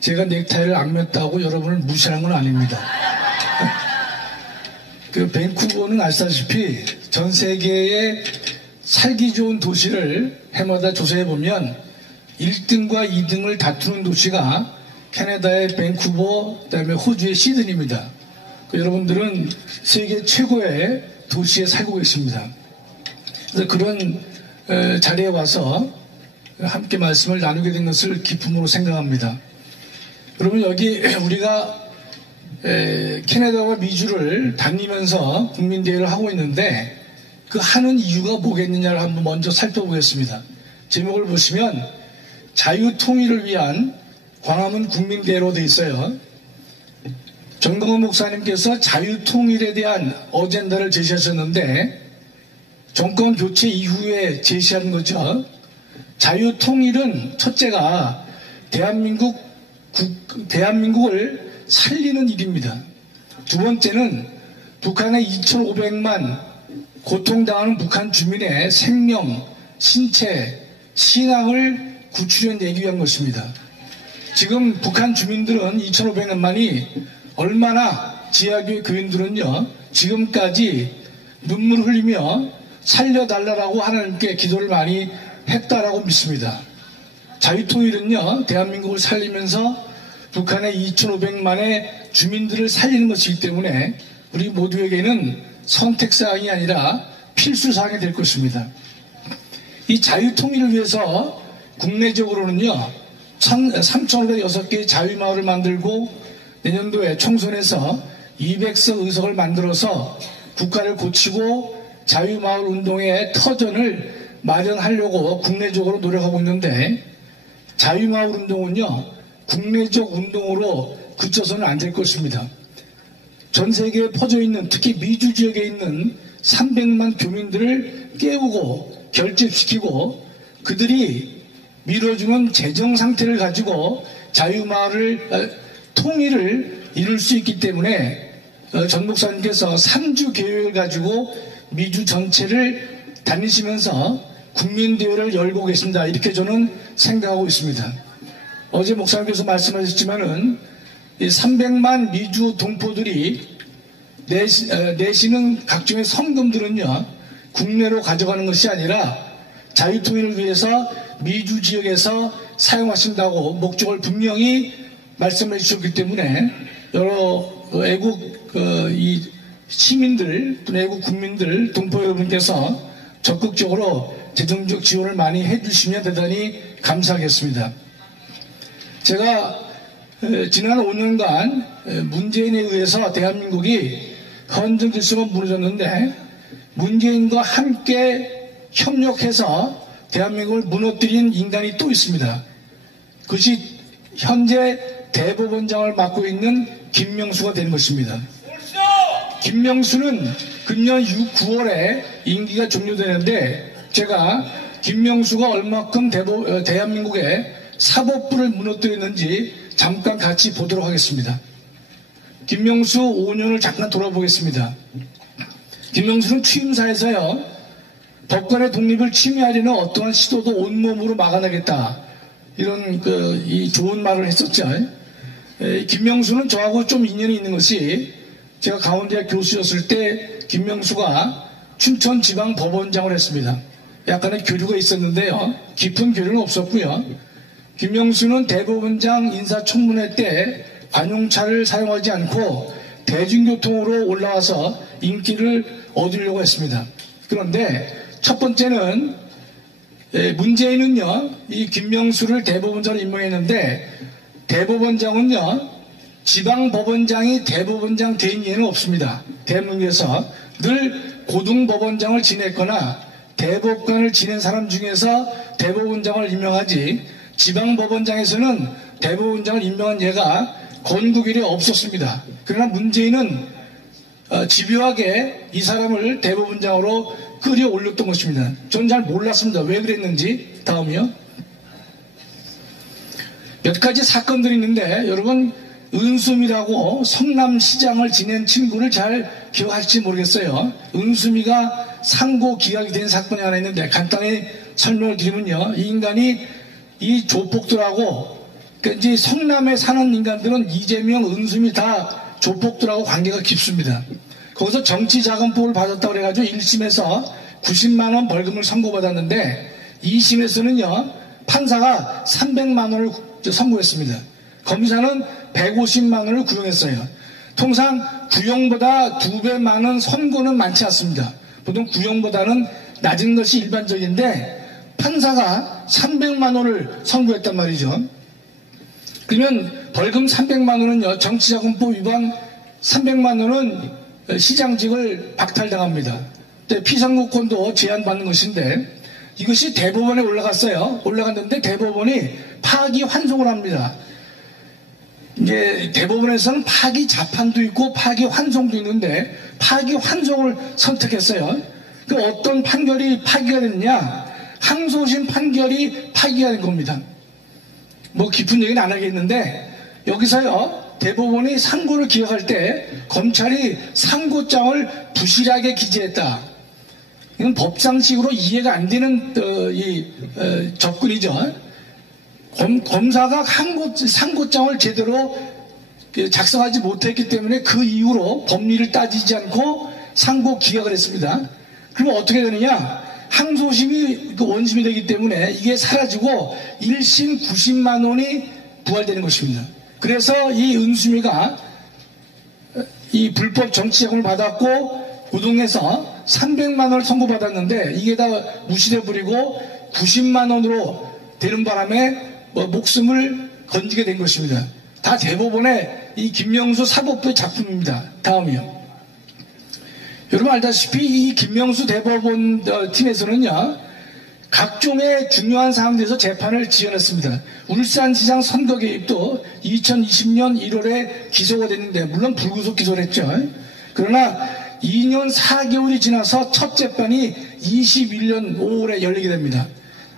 제가 넥타이를 안 맸다고 여러분을 무시하는 건 아닙니다. 그 밴쿠버는 아시다시피 전 세계의 살기 좋은 도시를 해마다 조사해 보면 1등과 2등을 다투는 도시가 캐나다의 밴쿠버, 그다음에 호주의 시드니입니다. 여러분들은 세계 최고의 도시에 살고 계십니다. 그래서 그런 자리에 와서 함께 말씀을 나누게 된 것을 기쁨으로 생각합니다. 여러분, 여기 우리가 캐나다와 미주를 다니면서 국민대회를 하고 있는데 그 하는 이유가 뭐겠느냐를 한번 먼저 살펴보겠습니다. 제목을 보시면 자유통일을 위한 광화문 국민대회로 되어 있어요. 정광훈 목사님께서 자유통일에 대한 어젠다를 제시하셨는데 정권 교체 이후에 제시한 거죠. 자유통일은 첫째가 대한민국을 살리는 일입니다. 두 번째는 북한의 2,500만 고통당하는 북한 주민의 생명, 신체, 신앙을 구출해내기 위한 것입니다. 지금 북한 주민들은 2,500만이 얼마나 지하교회 교인들은요 지금까지 눈물 흘리며 살려달라고 하나님께 기도를 많이 했다라고 믿습니다. 자유통일은요 대한민국을 살리면서 북한의 2,500만의 주민들을 살리는 것이기 때문에 우리 모두에게는 선택사항이 아니라 필수사항이 될 것입니다. 이 자유통일을 위해서 국내적으로는요 3,506개의 자유마을을 만들고 내년도에 총선에서 200석 의석을 만들어서 국가를 고치고 자유마을 운동의 터전을 마련하려고 국내적으로 노력하고 있는데 자유마을 운동은요 국내적 운동으로 그쳐서는 안 될 것입니다. 전 세계에 퍼져 있는 특히 미주 지역에 있는 300만 교민들을 깨우고 결집시키고 그들이 밀어주는 재정 상태를 가지고 자유마을을 통일을 이룰 수 있기 때문에 전 목사님께서 3주 계획을 가지고 미주 전체를 다니시면서 국민대회를 열고 계신다 이렇게 저는 생각하고 있습니다. 어제 목사님께서 말씀하셨지만은 300만 미주 동포들이 내시는 각종의 성금들은요 국내로 가져가는 것이 아니라 자유통일을 위해서 미주 지역에서 사용하신다고 목적을 분명히 말씀해 주셨기 때문에 여러 애국 이 시민들 또는 애국 국민들 동포 여러분께서 적극적으로 재정적 지원을 많이 해주시면 대단히 감사하겠습니다. 제가 지난 5년간 문재인에 의해서 대한민국이 헌정 질서가 무너졌는데 문재인과 함께 협력해서 대한민국을 무너뜨린 인간이 또 있습니다. 그것이 현재 대법원장을 맡고 있는 김명수가 된 것입니다. 김명수는 금년 9월에 임기가 종료되는데 제가 김명수가 얼마큼 대한민국의 사법부를 무너뜨렸는지 잠깐 같이 보도록 하겠습니다. 김명수 5년을 잠깐 돌아보겠습니다. 김명수는 취임사에서요 법관의 독립을 침해하려는 어떠한 시도도 온몸으로 막아내겠다 이런 이 좋은 말을 했었죠. 김명수는 저하고 좀 인연이 있는 것이 제가 강원대학 교수였을 때 김명수가 춘천지방법원장을 했습니다. 약간의 교류가 있었는데요. 깊은 교류는 없었고요. 김명수는 대법원장 인사청문회 때 관용차를 사용하지 않고 대중교통으로 올라와서 인기를 얻으려고 했습니다. 그런데 첫 번째는 문재인은요 이 김명수를 대법원장으로 임명했는데 대법원장은요 지방법원장이 대법원장 된 예는 없습니다. 대한민국에서 늘 고등법원장을 지냈거나 대법관을 지낸 사람 중에서 대법원장을 임명하지 지방법원장에서는 대법원장을 임명한 예가 건국 이래 없었습니다. 그러나 문재인은 집요하게 이 사람을 대법원장으로 끌어올렸던 것입니다. 저는 잘 몰랐습니다. 왜 그랬는지. 다음이요. 몇 가지 사건들이 있는데 여러분 은수미라고 성남시장을 지낸 친구를 잘 기억하실지 모르겠어요. 은수미가 상고 기각이 된 사건이 하나 있는데 간단히 설명을 드리면요. 이 인간이 이 조폭들하고 그러니까 이제 성남에 사는 인간들은 이재명, 은수미 다 조폭들하고 관계가 깊습니다. 거기서 정치자금법을 받았다고 그래가지고 1심에서 90만 원 벌금을 선고받았는데 2심에서는요 판사가 300만 원을 선고했습니다. 검사는 150만 원을 구형했어요. 통상 구형보다 2배 많은 선고는 많지 않습니다. 보통 구형보다는 낮은 것이 일반적인데 판사가 300만 원을 선고했단 말이죠. 그러면 벌금 300만 원은요 정치자금법 위반 300만 원은 시장직을 박탈당합니다. 피선거권도 제한받는 것인데 이것이 대법원에 올라갔어요. 올라갔는데 대법원이 파기 환송을 합니다. 이제 대법원에서는 파기 자판도 있고 파기 환송도 있는데 파기 환송을 선택했어요. 그 어떤 판결이 파기가 됐느냐? 항소심 판결이 파기가 된 겁니다. 뭐 깊은 얘기는 안 하겠는데 여기서요 대법원이 상고를 기각할 때 검찰이 상고장을 부실하게 기재했다. 이건 법상식으로 이해가 안 되는 접근이죠. 검사가 상고장을 제대로 작성하지 못했기 때문에 그 이후로 법리를 따지지 않고 상고 기각을 했습니다. 그러면 어떻게 되느냐? 항소심이 원심이 되기 때문에 이게 사라지고 1심 90만 원이 부활되는 것입니다. 그래서 이 은수미가 이 불법 정치자금을 받았고 고동에서 300만 원을 선고받았는데 이게 다 무시돼 버리고 90만 원으로 되는 바람에 목숨을 건지게 된 것입니다. 다 대법원의 이 김명수 사법부의 작품입니다. 다음이요. 여러분 알다시피 이 김명수 대법원 팀에서는요 각종의 중요한 사항들에서 재판을 지어냈습니다. 울산시장 선거 개입도 2020년 1월에 기소가 됐는데 물론 불구속 기소를 했죠. 그러나 2년 4개월이 지나서 첫 재판이 21년 5월에 열리게 됩니다.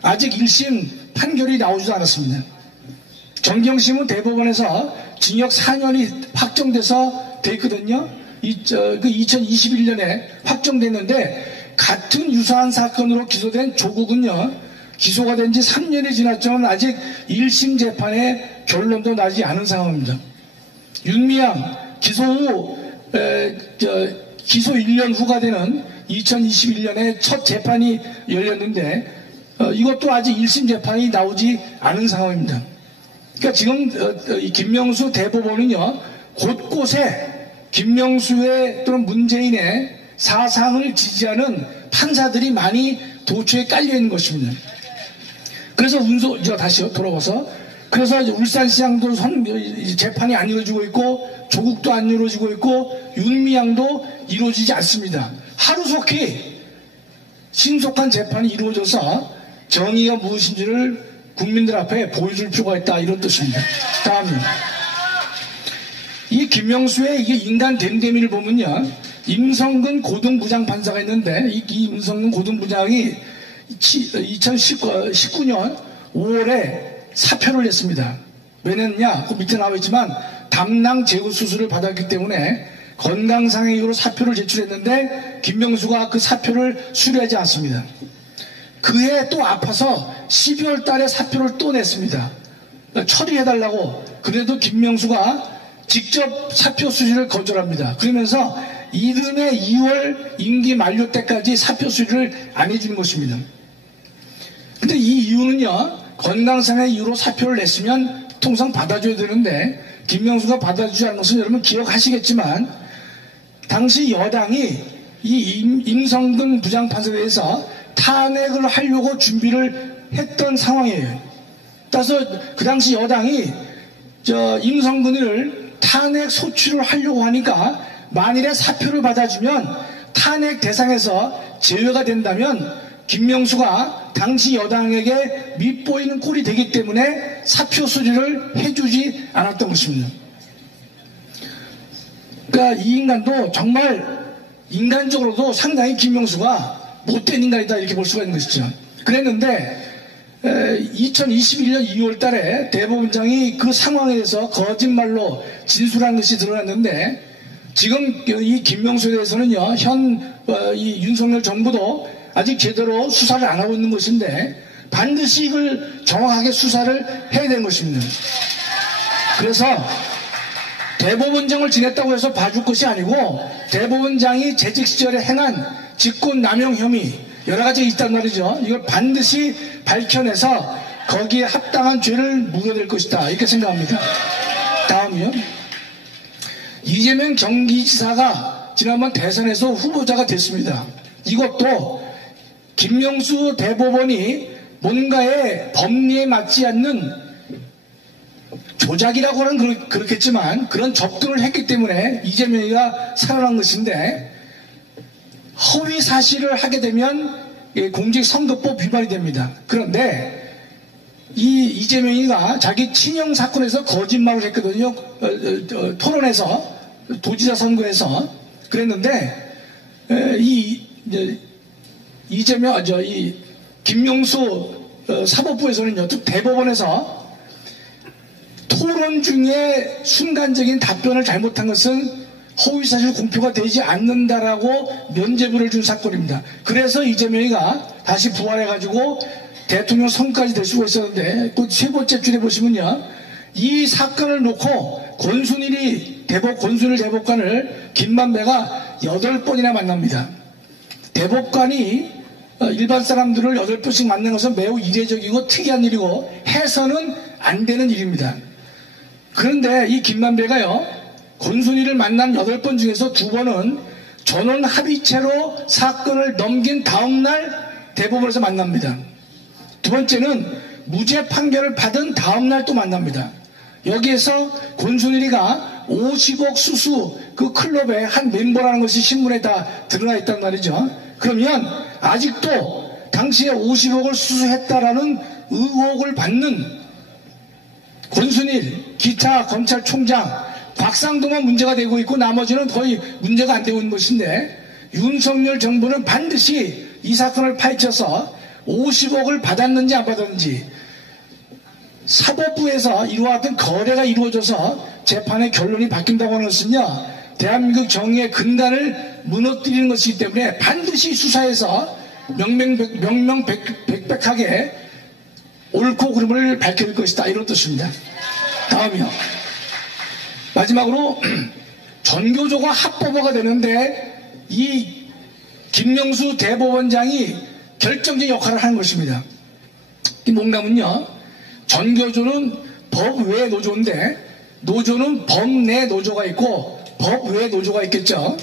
아직 1심 판결이 나오지도 않았습니다. 정경심은 대법원에서 징역 4년이 확정돼서 돼 있거든요. 2021년에 확정됐는데 같은 유사한 사건으로 기소된 조국은요 기소가 된 지 3년이 지났지만 아직 1심 재판의 결론도 나지 않은 상황입니다. 윤미향 기소 후 기소 1년 후가 되는 2021년에 첫 재판이 열렸는데 이것도 아직 1심 재판이 나오지 않은 상황입니다. 그러니까 지금 이 김명수 대법원은요 곳곳에 김명수의 또는 문재인의 사상을 지지하는 판사들이 많이 도처에 깔려있는 것입니다. 그래서 다시 돌아와서 그래서 울산시장도 재판이 안 이루어지고 있고 조국도 안 이루어지고 있고 윤미향도 이루어지지 않습니다. 하루속히 신속한 재판이 이루어져서 정의가 무엇인지를 국민들 앞에 보여줄 필요가 있다 이런 뜻입니다. 다음이요. 이 김명수의 이게 인간 댐댐이를 보면요 임성근 고등부장 판사가 있는데 이 임성근 고등부장이 2019년 5월에 사표를 냈습니다. 왜 냈냐? 그 밑에 나와 있지만 담낭 제거 수술을 받았기 때문에 건강상의 이유로 사표를 제출했는데 김명수가 그 사표를 수리하지 않습니다. 그해 또 아파서 12월 달에 사표를 또 냈습니다. 처리해달라고. 그래도 김명수가 직접 사표 수리를 거절합니다. 그러면서 이듬해 2월 임기 만료 때까지 사표 수리를 안 해주는 것입니다. 근데 이 이유는요 건강상의 이유로 사표를 냈으면 통상 받아줘야 되는데 김명수가 받아주지 않은 것은 여러분 기억하시겠지만 당시 여당이 이 임성근 부장판사에 대해서 탄핵을 하려고 준비를 했던 상황이에요. 따라서 그 당시 여당이 임성근을 탄핵 소추를 하려고 하니까 만일에 사표를 받아주면 탄핵 대상에서 제외가 된다면 김명수가 당시 여당에게 밉보이는 꼴이 되기 때문에 사표 수리를 해주지 않았던 것입니다. 그러니까 이 인간도 정말 인간적으로도 상당히 김명수가 못된 인간이다 이렇게 볼 수가 있는 것이죠. 그랬는데 2021년 2월 달에 대법원장이 그 상황에 대해서 거짓말로 진술한 것이 드러났는데 지금 이 김명수에 대해서는요 이 윤석열 정부도 아직 제대로 수사를 안 하고 있는 것인데 반드시 이걸 정확하게 수사를 해야 되는 것입니다. 그래서 대법원장을 지냈다고 해서 봐줄 것이 아니고 대법원장이 재직 시절에 행한 직권남용 혐의 여러 가지 있단 말이죠. 이걸 반드시 밝혀내서 거기에 합당한 죄를 물어낼 것이다 이렇게 생각합니다. 다음이요. 이재명 경기지사가 지난번 대선에서 후보자가 됐습니다. 이것도 김명수 대법원이 뭔가의 법리에 맞지 않는 조작이라고 하는 그렇겠지만 그런 접근을 했기 때문에 이재명이가 살아난 것인데 허위 사실을 하게 되면 공직선거법 위반이 됩니다. 그런데 이 이재명이가 자기 친형 사건에서 거짓말을 했거든요. 토론에서 도지사 선거에서 그랬는데 이 김명수 사법부에서는요, 또 대법원에서 토론 중에 순간적인 답변을 잘못한 것은 허위사실 공표가 되지 않는다라고 면죄부를 준 사건입니다. 그래서 이재명이가 다시 부활해가지고 대통령 선까지 될 수가 있었는데, 그 세 번째 줄에 보시면요, 이 사건을 놓고 권순일 대법관을 김만배가 8번이나 만납니다. 대법관이 일반 사람들을 8번씩 만나는 것은 매우 이례적이고 특이한 일이고 해서는 안 되는 일입니다. 그런데 이 김만배가요, 권순일을 만난 8번 중에서 2번은 전원 합의체로 사건을 넘긴 다음날 대법원에서 만납니다. 두 번째는 무죄 판결을 받은 다음날 또 만납니다. 여기에서 권순일이가 50억 수수 그 클럽의 한 멤버라는 것이 신문에 다 드러나 있단 말이죠. 그러면 아직도 당시에 50억을 수수했다라는 의혹을 받는 권순일, 기타 검찰총장, 곽상도만 문제가 되고 있고 나머지는 거의 문제가 안 되고 있는 것인데, 윤석열 정부는 반드시 이 사건을 파헤쳐서 50억을 받았는지 안 받았는지, 사법부에서 이와 같은 거래가 이루어져서 재판의 결론이 바뀐다고 하는 것은요, 대한민국 정의의 근간을 무너뜨리는 것이기 때문에 반드시 수사해서 명명백백하게 옳고 그름을 밝힐 것이다, 이런 뜻입니다. 다음이요. 마지막으로 전교조가 합법화가 되는데 이 김명수 대법원장이 결정적인 역할을 하는 것입니다. 이 뭔가면요, 전교조는 법 외 노조인데 노조는 법 내 노조가 있고 법 외 노조가 있겠죠.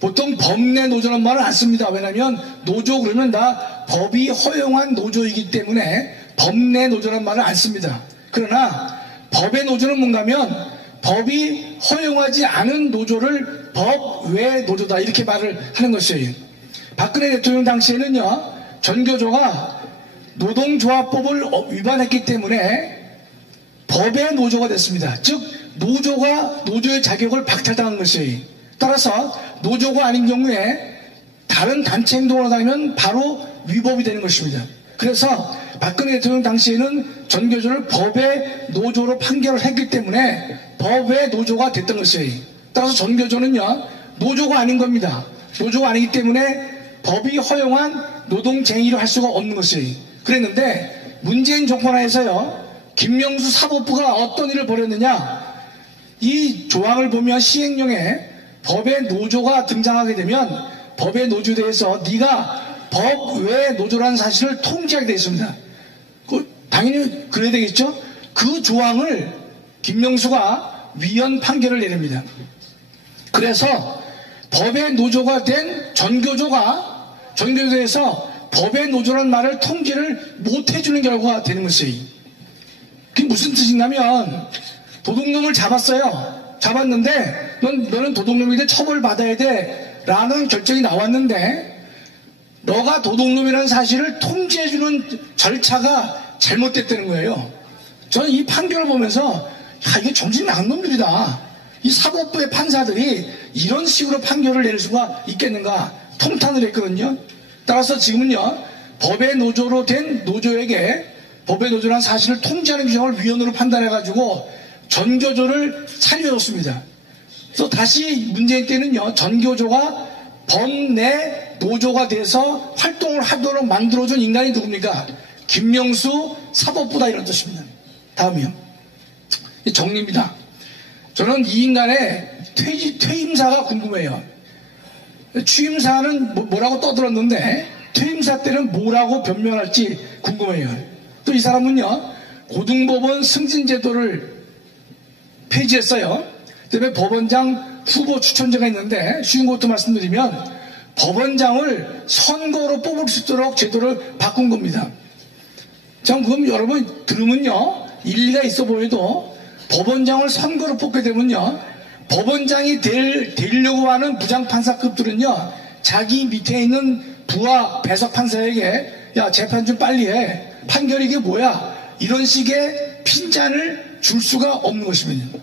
보통 법 내 노조는 말을 안 씁니다. 왜냐하면 노조 그러면 다 법이 허용한 노조이기 때문에 법 내 노조란 말을 안 씁니다. 그러나 법의 노조는 뭔가면 법이 허용하지 않은 노조를 법 외 노조다, 이렇게 말을 하는 것이에요. 박근혜 대통령 당시에는요, 전교조가 노동조합법을 위반했기 때문에 법의 노조가 됐습니다. 즉 노조가 노조의 자격을 박탈당한 것이에요. 따라서 노조가 아닌 경우에 다른 단체 행동을 하면 바로 위법이 되는 것입니다. 그래서 박근혜 대통령 당시에는 전교조를 법의 노조로 판결을 했기 때문에 법의 노조가 됐던 것이에요. 따라서 전교조는요, 노조가 아닌 겁니다. 노조가 아니기 때문에 법이 허용한 노동쟁의를 할 수가 없는 것이에요. 그랬는데 문재인 정권 하에서요, 김명수 사법부가 어떤 일을 벌였느냐, 이 조항을 보면 시행령에 법의 노조가 등장하게 되면 법의 노조에 대해서 네가 법 외 노조라는 사실을 통지하게 되어 있습니다. 당연히 그래야 되겠죠. 그 조항을 김명수가 위헌 판결을 내립니다. 그래서 법의 노조가 된 전교조에서 법의 노조라는 말을 통지를 못 해주는 결과가 되는 것이에요. 그게 무슨 뜻이냐면, 도둑놈을 잡았어요. 잡았는데 너는 도둑놈인데 처벌받아야 돼 라는 결정이 나왔는데, 너가 도둑놈이라는 사실을 통지해주는 절차가 잘못됐다는 거예요. 저는 이 판결을 보면서 이게 정신 나간 놈들이다. 이 사법부의 판사들이 이런 식으로 판결을 내릴 수가 있겠는가 통탄을 했거든요. 따라서 지금은요, 법의 노조로 된 노조에게 법의 노조라는 사실을 통지하는 규정을 위헌으로 판단해가지고 전교조를 살려줬습니다. 그래서 다시 문재인 때는요, 전교조가 법 내 노조가 돼서 활동을 하도록 만들어준 인간이 누굽니까? 김명수 사법부다, 이런 뜻입니다. 다음이요. 정리입니다. 저는 이 인간의 퇴임사가 궁금해요. 취임사는 뭐라고 떠들었는데 퇴임사 때는 뭐라고 변명할지 궁금해요. 또 이 사람은요, 고등법원 승진제도를 폐지했어요. 그다음에 법원장 후보 추천제가 있는데, 쉬운 것도 말씀드리면 법원장을 선거로 뽑을 수 있도록 제도를 바꾼 겁니다. 자, 그럼 여러분 들으면요, 일리가 있어 보여도 법원장을 선거로 뽑게 되면요, 법원장이 되려고 하는 부장판사급들은요, 자기 밑에 있는 부하 배석판사에게 야, 재판 좀 빨리 해, 판결이 이게 뭐야, 이런 식의 핀잔을 줄 수가 없는 것입니다.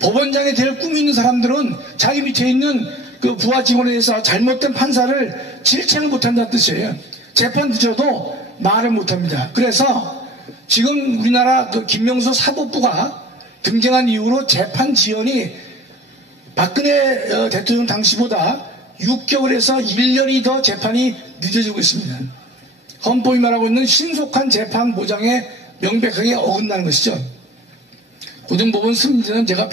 법원장이 될 꿈이 있는 사람들은 자기 밑에 있는 그 부하 직원에 대해서 잘못된 판사를 질책을 못한다는 뜻이에요. 재판 늦어도 말을 못합니다. 그래서 지금 우리나라 그 김명수 사법부가 등장한 이후로 재판 지연이 박근혜 대통령 당시보다 6개월에서 1년이 더 재판이 늦어지고 있습니다. 헌법이 말하고 있는 신속한 재판 보장에 명백하게 어긋나는 것이죠. 고등법원 승인은 제가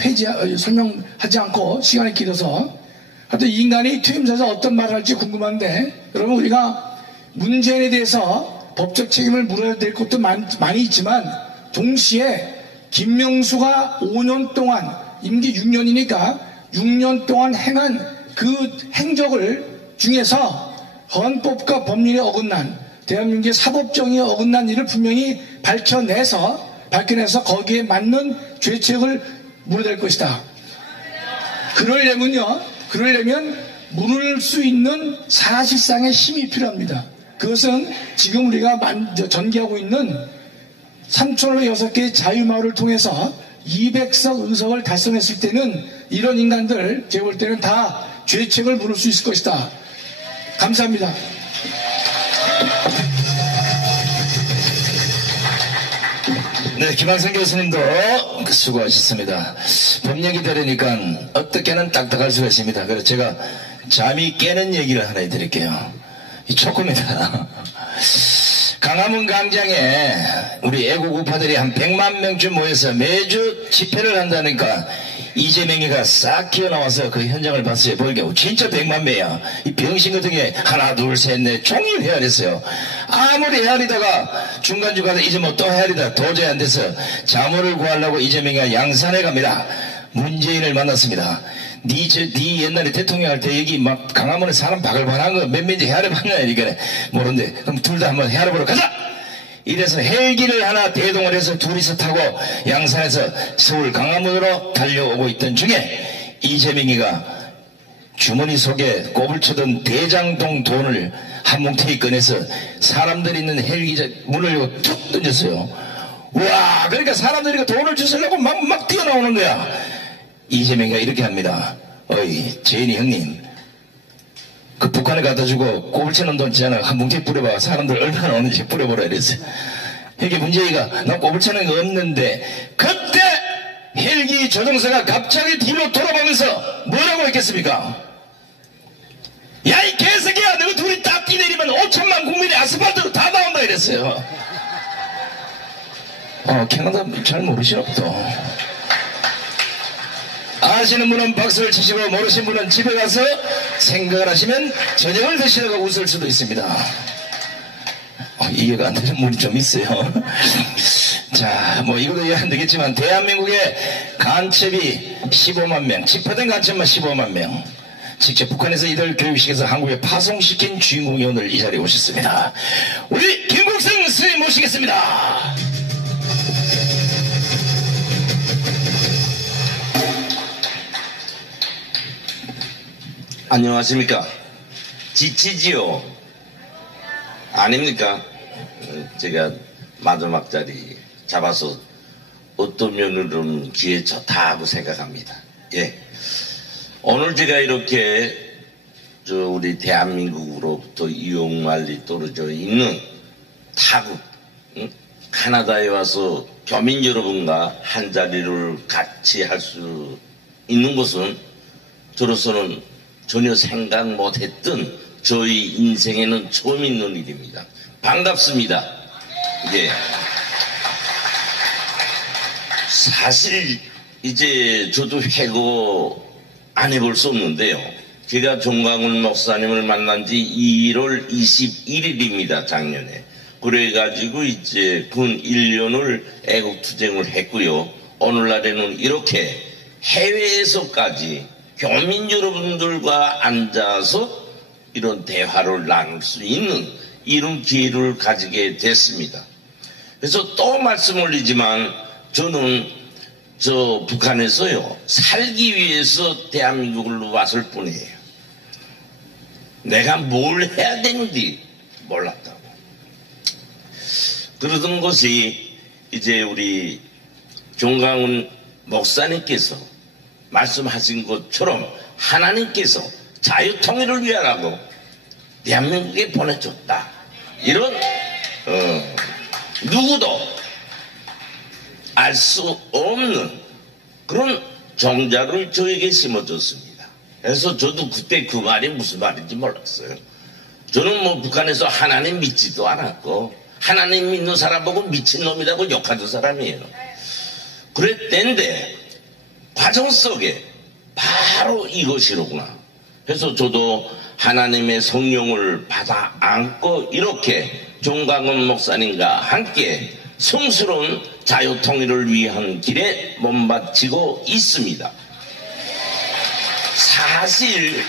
설명하지 않고 시간이 길어서 하여튼 이 인간이 퇴임사에서 어떤 말을 할지 궁금한데, 여러분 우리가 문재인에 대해서 법적 책임을 물어야 될 것도 많이 있지만 동시에 김명수가 5년 동안 임기 6년이니까 6년 동안 행한 그 행적을 중에서 헌법과 법률에 어긋난 대한민국의 사법정의에 어긋난 일을 분명히 밝혀내서 거기에 맞는 죄책을 물어야 될 것이다. 그러려면 물을 수 있는 사실상의 힘이 필요합니다. 그것은 지금 우리가 전개하고 있는 3,506개의 자유마을을 통해서 200석 의석을 달성했을 때는 이런 인간들 제가 볼 때는 다 죄책을 물을 수 있을 것이다. 감사합니다. 네, 김학성 교수님도 수고하셨습니다. 법 얘기 들으니까 어떻게는 딱딱할 수가 있습니다. 그래서 제가 잠이 깨는 얘기를 하나 해드릴게요. 이 초코입니다. 강화문 광장에 우리 애국 우파들이 한 100만 명쯤 모여서 매주 집회를 한다니까 이재명이가 싹 기어나와서 그 현장을 봤어요. 보니까 진짜 100만 명이야. 이 병신 같은 게 하나 둘 셋 넷 종일 헤아렸어요. 아무리 헤아리다가 중간중간에 이제 뭐 또 헤아리다 도저히 안 돼서 자문을 구하려고 이재명이가 양산에 갑니다. 문재인을 만났습니다. 네 옛날에 대통령 할 때 여기 막 강화문에 사람 바글바글한 거 몇 명인지 헤아려봤냐 이러니까 모르는데 그럼 둘 다 한번 헤아려보러 가자. 이래서 헬기를 하나 대동을 해서 둘이서 타고 양산에서 서울 강화문으로 달려오고 있던 중에 이재명이가 주머니 속에 꼽을 쳐던 대장동 돈을 한 뭉텅이 꺼내서 사람들이 있는 헬기 문을 툭 던졌어요. 와, 그러니까 사람들이 그 돈을 주시려고 막 뛰어나오는 거야. 이재명이가 이렇게 합니다. 어이 재인이 형님, 그 북한에 갖다 주고 꼽을 치는 돈 있잖아. 한 뭉텅이 뿌려봐. 사람들 얼마나 오는지 뿌려보라 이랬어요. 헬기 문재인이가 나 꼽을 치는 거 없는데, 그때 헬기 조종사가 갑자기 뒤로 돌아보면서 뭐라고 했겠습니까? 야 이 개새끼야, 너희 둘이 딱 뛰내리면 5천만 국민이 아스팔트로 다 나온다 이랬어요. 캐나다 잘 모르시나 보다. 아시는 분은 박수를 치시고 모르시는 분은 집에 가서 생각을 하시면 저녁을 드시다가 웃을 수도 있습니다. 이해가 안 되는 분이 좀 있어요. 자, 뭐 이것도 이해 안 되겠지만 대한민국의 간첩이 15만 명, 집화된 간첩만 15만 명, 직접 북한에서 이들 교육시켜서 한국에 파송시킨 주인공이 오늘 이 자리에 오셨습니다. 우리 김국성 선생님 모시겠습니다. 안녕하십니까. 지치지요? 아닙니까? 제가 마지막 자리 잡아서 어떤 면으로는 기회 좋다고 생각합니다. 예. 오늘 제가 이렇게 우리 대한민국으로부터 이용말리 떨어져 있는 타국, 카나다에 와서 교민 여러분과 한 자리를 같이 할 수 있는 것은 저로서는 전혀 생각 못했던 저희 인생에는 처음 있는 일입니다. 반갑습니다. 예. 사실 이제 저도 회고 안 해볼 수 없는데요. 제가 종강훈 목사님을 만난 지 1월 21일입니다. 작년에. 그래가지고 이제 근 1년을 애국투쟁을 했고요. 오늘날에는 이렇게 해외에서까지 교민 여러분들과 앉아서 이런 대화를 나눌 수 있는 이런 기회를 가지게 됐습니다. 그래서 또 말씀 올리지만 저는 북한에서요 살기 위해서 대한민국을 왔을 뿐이에요. 내가 뭘 해야 되는지 몰랐다고. 그러던 것이 이제 우리 종강훈 목사님께서 말씀하신 것처럼 하나님께서 자유통일을 위하라고 대한민국에 보내줬다. 이런 누구도 알 수 없는 그런 종자를 저에게 심어줬습니다. 그래서 저도 그때 그 말이 무슨 말인지 몰랐어요. 저는 뭐 북한에서 하나님 믿지도 않았고 하나님 믿는 사람 보고 미친놈이라고 욕하던 사람이에요. 그랬는데 과정 속에 바로 이것이로구나. 그래서 저도 하나님의 성령을 받아 안고 이렇게 종강원 목사님과 함께 성스러운 자유통일을 위한 길에 몸바치고 있습니다. 사실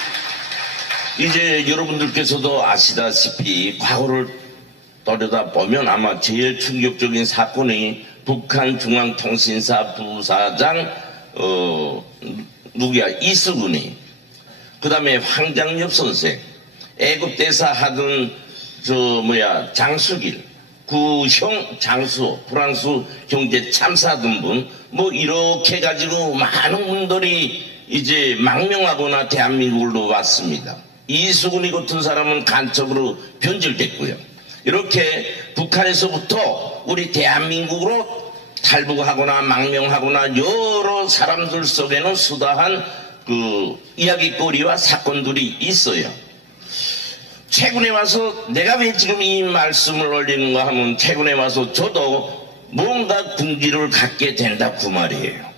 이제 여러분들께서도 아시다시피 과거를 떠들여다보면 아마 제일 충격적인 사건이 북한 중앙통신사 부사장 누구야 이수근이, 그 다음에 황장엽 선생, 애국대사 하던 장수길, 그 형 장수, 프랑스 경제 참사하던 분, 뭐 이렇게 가지고 많은 분들이 이제 망명하거나 대한민국으로 왔습니다. 이수근이 같은 사람은 간첩으로 변질됐고요. 이렇게 북한에서부터 우리 대한민국으로 탈북하거나 망명하거나 여러 사람들 속에는 수다한 그 이야기거리와 사건들이 있어요. 최근에 와서 내가 왜 지금 이 말씀을 올리는가 하면 최근에 와서 저도 뭔가 군기를 갖게 된다 그 말이에요.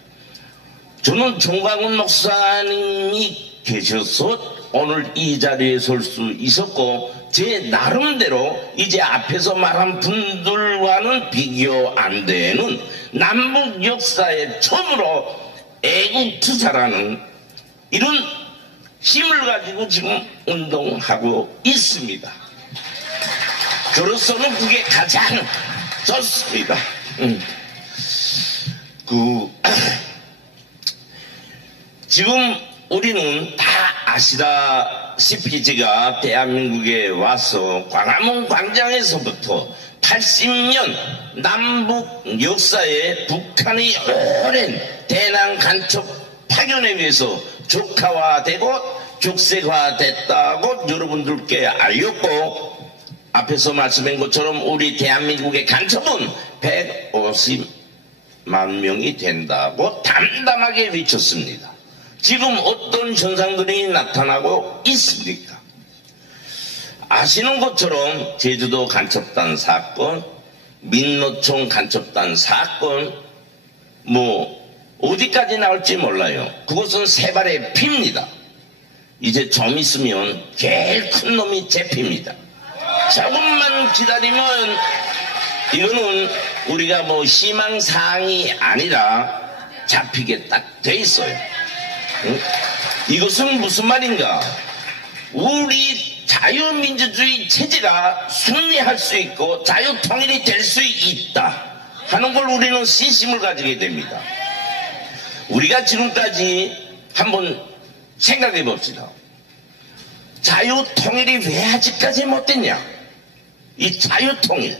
저는 종강훈 목사님이 계셔서 오늘 이 자리에 설 수 있었고 제 나름대로 이제 앞에서 말한 분들과는 비교 안 되는 남북 역사에 처음으로 애국투사라는 이런 힘을 가지고 지금 운동하고 있습니다. 저로서는 그게 가장 좋습니다. 지금 우리는 다 아시다시피 제가 대한민국에 와서 광화문 광장에서부터 80년 남북 역사에 북한의 오랜 대남 간첩 파견에 의해서 적화화되고 족쇄화됐다고 여러분들께 알렸고, 앞에서 말씀한 것처럼 우리 대한민국의 간첩은 150만 명이 된다고 담담하게 외쳤습니다. 지금 어떤 현상들이 나타나고 있습니까? 아시는 것처럼 제주도 간첩단 사건, 민노총 간첩단 사건, 뭐 어디까지 나올지 몰라요. 그것은 세 발의 피입니다. 이제 좀 있으면 제일 큰 놈이 잡힙니다. 조금만 기다리면 이거는 우리가 뭐 희망사항이 아니라 잡히게 딱 돼 있어요. 응? 이것은 무슨 말인가? 우리 자유민주주의 체제가 승리할 수 있고 자유통일이 될 수 있다 하는 걸 우리는 신심을 가지게 됩니다. 우리가 지금까지 한번 생각해 봅시다. 자유통일이 왜 아직까지 못됐냐? 이 자유통일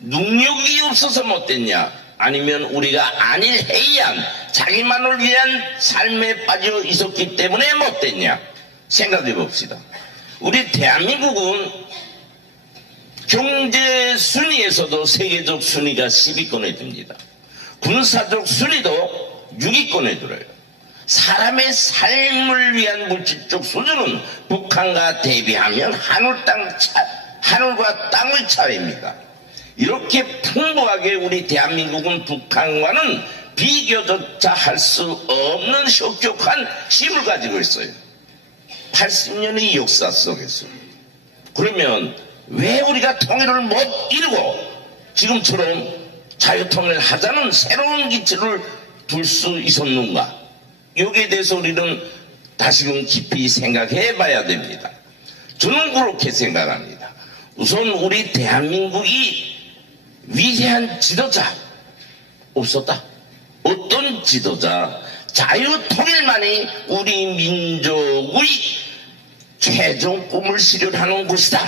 능력이 없어서 못됐냐? 아니면 우리가 안일해이한 자기만을 위한 삶에 빠져 있었기 때문에 못됐냐? 생각해 봅시다. 우리 대한민국은 경제 순위에서도 세계적 순위가 10위권에 듭니다. 군사적 순위도 6위권에 들어요. 사람의 삶을 위한 물질적 수준은 북한과 대비하면 하늘과 땅의 차이입니다. 이렇게 풍부하게 우리 대한민국은 북한과는 비교조차 할 수 없는 혁혁한 힘을 가지고 있어요. 80년의 역사 속에서. 그러면 왜 우리가 통일을 못 이루고 지금처럼 자유통일을 하자는 새로운 기치를 둘 수 있었는가? 여기에 대해서 우리는 다시금 깊이 생각해 봐야 됩니다. 저는 그렇게 생각합니다. 우선 우리 대한민국이 위대한 지도자 없었다. 어떤 지도자? 자유통일만이 우리 민족의 최종 꿈을 실현하는 것이다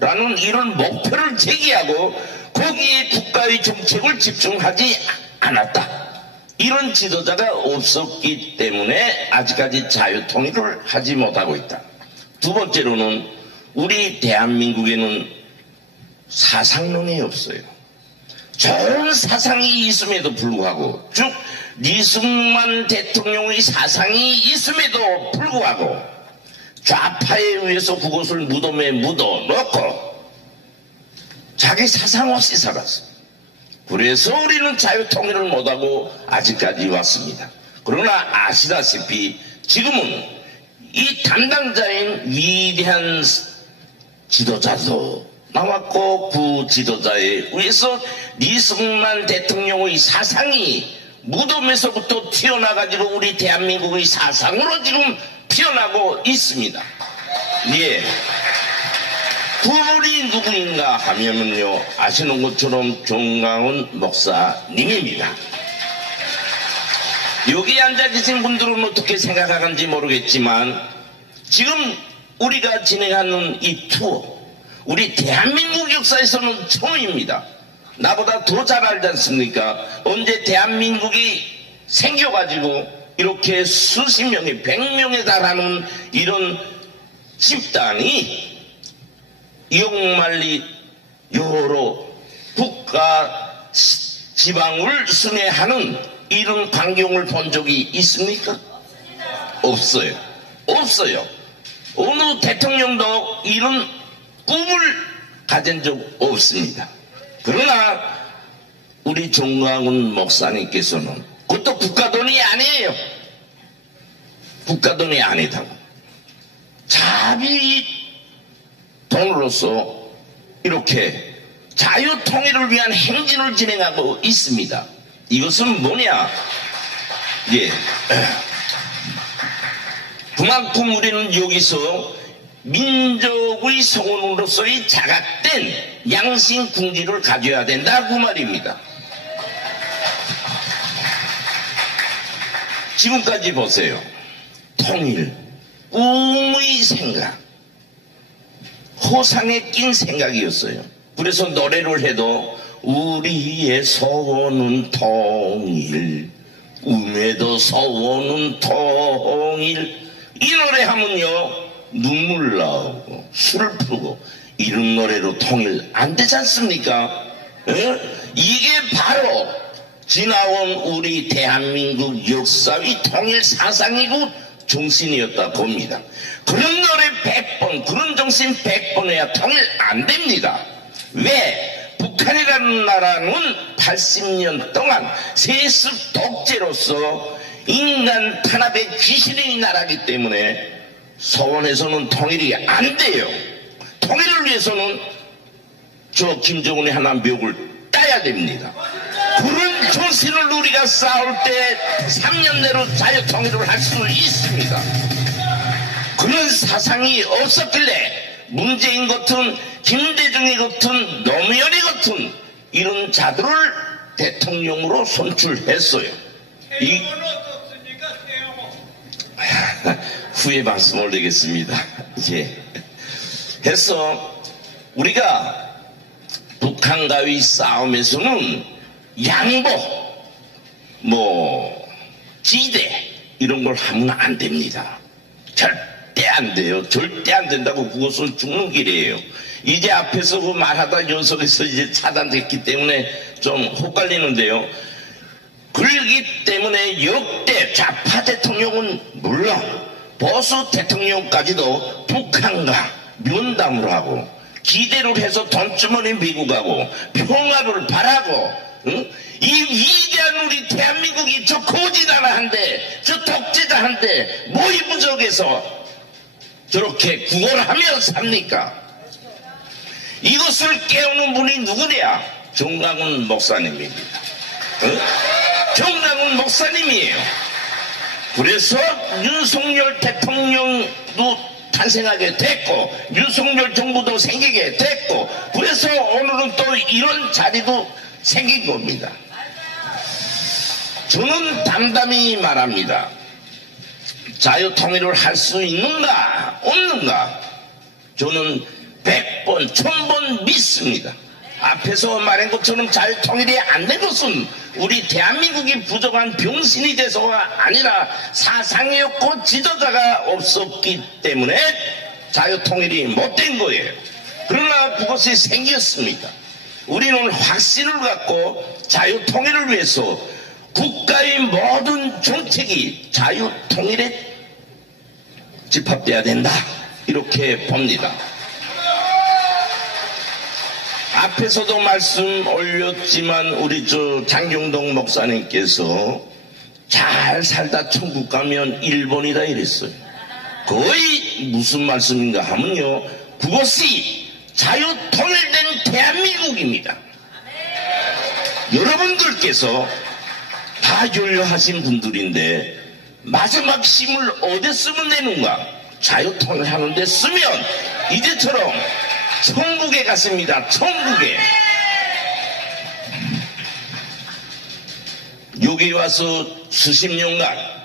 라는 이런 목표를 제기하고 거기에 국가의 정책을 집중하지 않았다. 이런 지도자가 없었기 때문에 아직까지 자유통일을 하지 못하고 있다. 두 번째로는 우리 대한민국에는 사상론이 없어요. 좋은 사상이 있음에도 불구하고, 즉 리승만 대통령의 사상이 있음에도 불구하고 좌파에 의해서 그것을 무덤에 묻어놓고 자기 사상 없이 살았어요. 그래서 우리는 자유통일을 못하고 아직까지 왔습니다. 그러나 아시다시피 지금은 이 담당자인 위대한 지도자도 나왔고, 그 지도자에 의해서 리승만 대통령의 사상이 무덤에서부터 튀어나가지고 우리 대한민국의 사상으로 지금 튀어나고 있습니다. 예. 그분이 누구인가 하면은요, 아시는 것처럼 정강훈 목사님입니다. 여기 앉아 계신 분들은 어떻게 생각하는지 모르겠지만, 지금 우리가 진행하는 이 투어, 우리 대한민국 역사에서는 처음입니다. 나보다 더 잘 알지 않습니까? 언제 대한민국이 생겨가지고 이렇게 수십 명의 100명에 달하는 이런 집단이 이용만리 여러 국가 지방을 순회하는 이런 광경을 본 적이 있습니까? 없어요. 없어요. 어느 대통령도 이런 꿈을 가진 적 없습니다. 그러나 우리 정강훈 목사님께서는 그것도 국가돈이 아니에요. 국가돈이 아니다고 자기 돈으로서 이렇게 자유통일을 위한 행진을 진행하고 있습니다. 이것은 뭐냐? 예. 그만큼 우리는 여기서 민족의 성원으로서의 자각된 양심 궁지를 가져야 된다, 그 말입니다. 지금까지 보세요. 통일, 꿈의 생각, 호상에 낀 생각이었어요. 그래서 노래를 해도 우리의 소원은 통일, 꿈에도 소원은 통일, 이 노래 하면요 눈물 나오고 슬프고 이런 노래로 통일 안 되지 않습니까? 이게 바로 지나온 우리 대한민국 역사의 통일 사상이고 정신이었다 봅니다. 그런 노래 100번, 그런 정신 100번 해야 통일 안 됩니다. 왜? 북한이라는 나라는 80년 동안 세습 독재로서 인간 탄압의 귀신의 나라이기 때문에 서원에서는 통일이 안 돼요. 통일을 위해서는 저 김정은이 하나 묘를 따야 됩니다. 그런 정신을 우리가 싸울 때 3년 내로 자유통일을 할 수 있습니다. 그런 사상이 없었길래 문재인 같은 김대중이 같은 노무현이 같은 이런 자들을 대통령으로 선출했어요. 태영은 어떻습니까? 태영은 후에 말씀 올리겠습니다. 예. 해서 우리가 북한과의 싸움에서는 양보, 지대 이런 걸 하면 안 됩니다. 절대 안 돼요. 절대 안 된다고. 그것은 죽는 길이에요. 이제 앞에서 그 말하다 연속해서 이제 차단됐기 때문에 좀 헛갈리는데요. 그렇기 때문에 역대 좌파 대통령은 물론 보수 대통령까지도 북한과 면담을 하고 기대를 해서 돈주머니 미국 가고 평화를 바라고, 응? 이 위대한 우리 대한민국이 저 거지나라한데 저 독재자한테 뭐이 부족해서 저렇게 구걸하며 삽니까? 이것을 깨우는 분이 누구냐? 정강훈 목사님입니다. 응? 정강훈 목사님이에요. 그래서 윤석열 대통령도 탄생하게 됐고 윤석열 정부도 생기게 됐고, 그래서 오늘은 또 이런 자리도 생긴 겁니다. 저는 담담히 말합니다. 자유통일을 할 수 있는가 없는가, 저는 100번 1000번 믿습니다. 앞에서 말한 것처럼 자유통일이 안 된 것은 우리 대한민국이 부족한 병신이 돼서가 아니라 사상이 없고 지도자가 없었기 때문에 자유통일이 못 된 거예요. 그러나 그것이 생겼습니다. 우리는 확신을 갖고 자유통일을 위해서 국가의 모든 정책이 자유통일에 집합돼야 된다, 이렇게 봅니다. 앞에서도 말씀 올렸지만 우리 장경동 목사님께서 잘 살다 천국 가면 일본이다 이랬어요. 거의 무슨 말씀인가 하면요, 그것이 자유통일된 대한민국입니다. 여러분들께서 다 윤려하신 분들인데 마지막 힘을 어디 쓰면 되는가? 자유통일하는 데 쓰면 이제처럼 천국에 갔습니다. 천국에. 여기 와서 수십 년간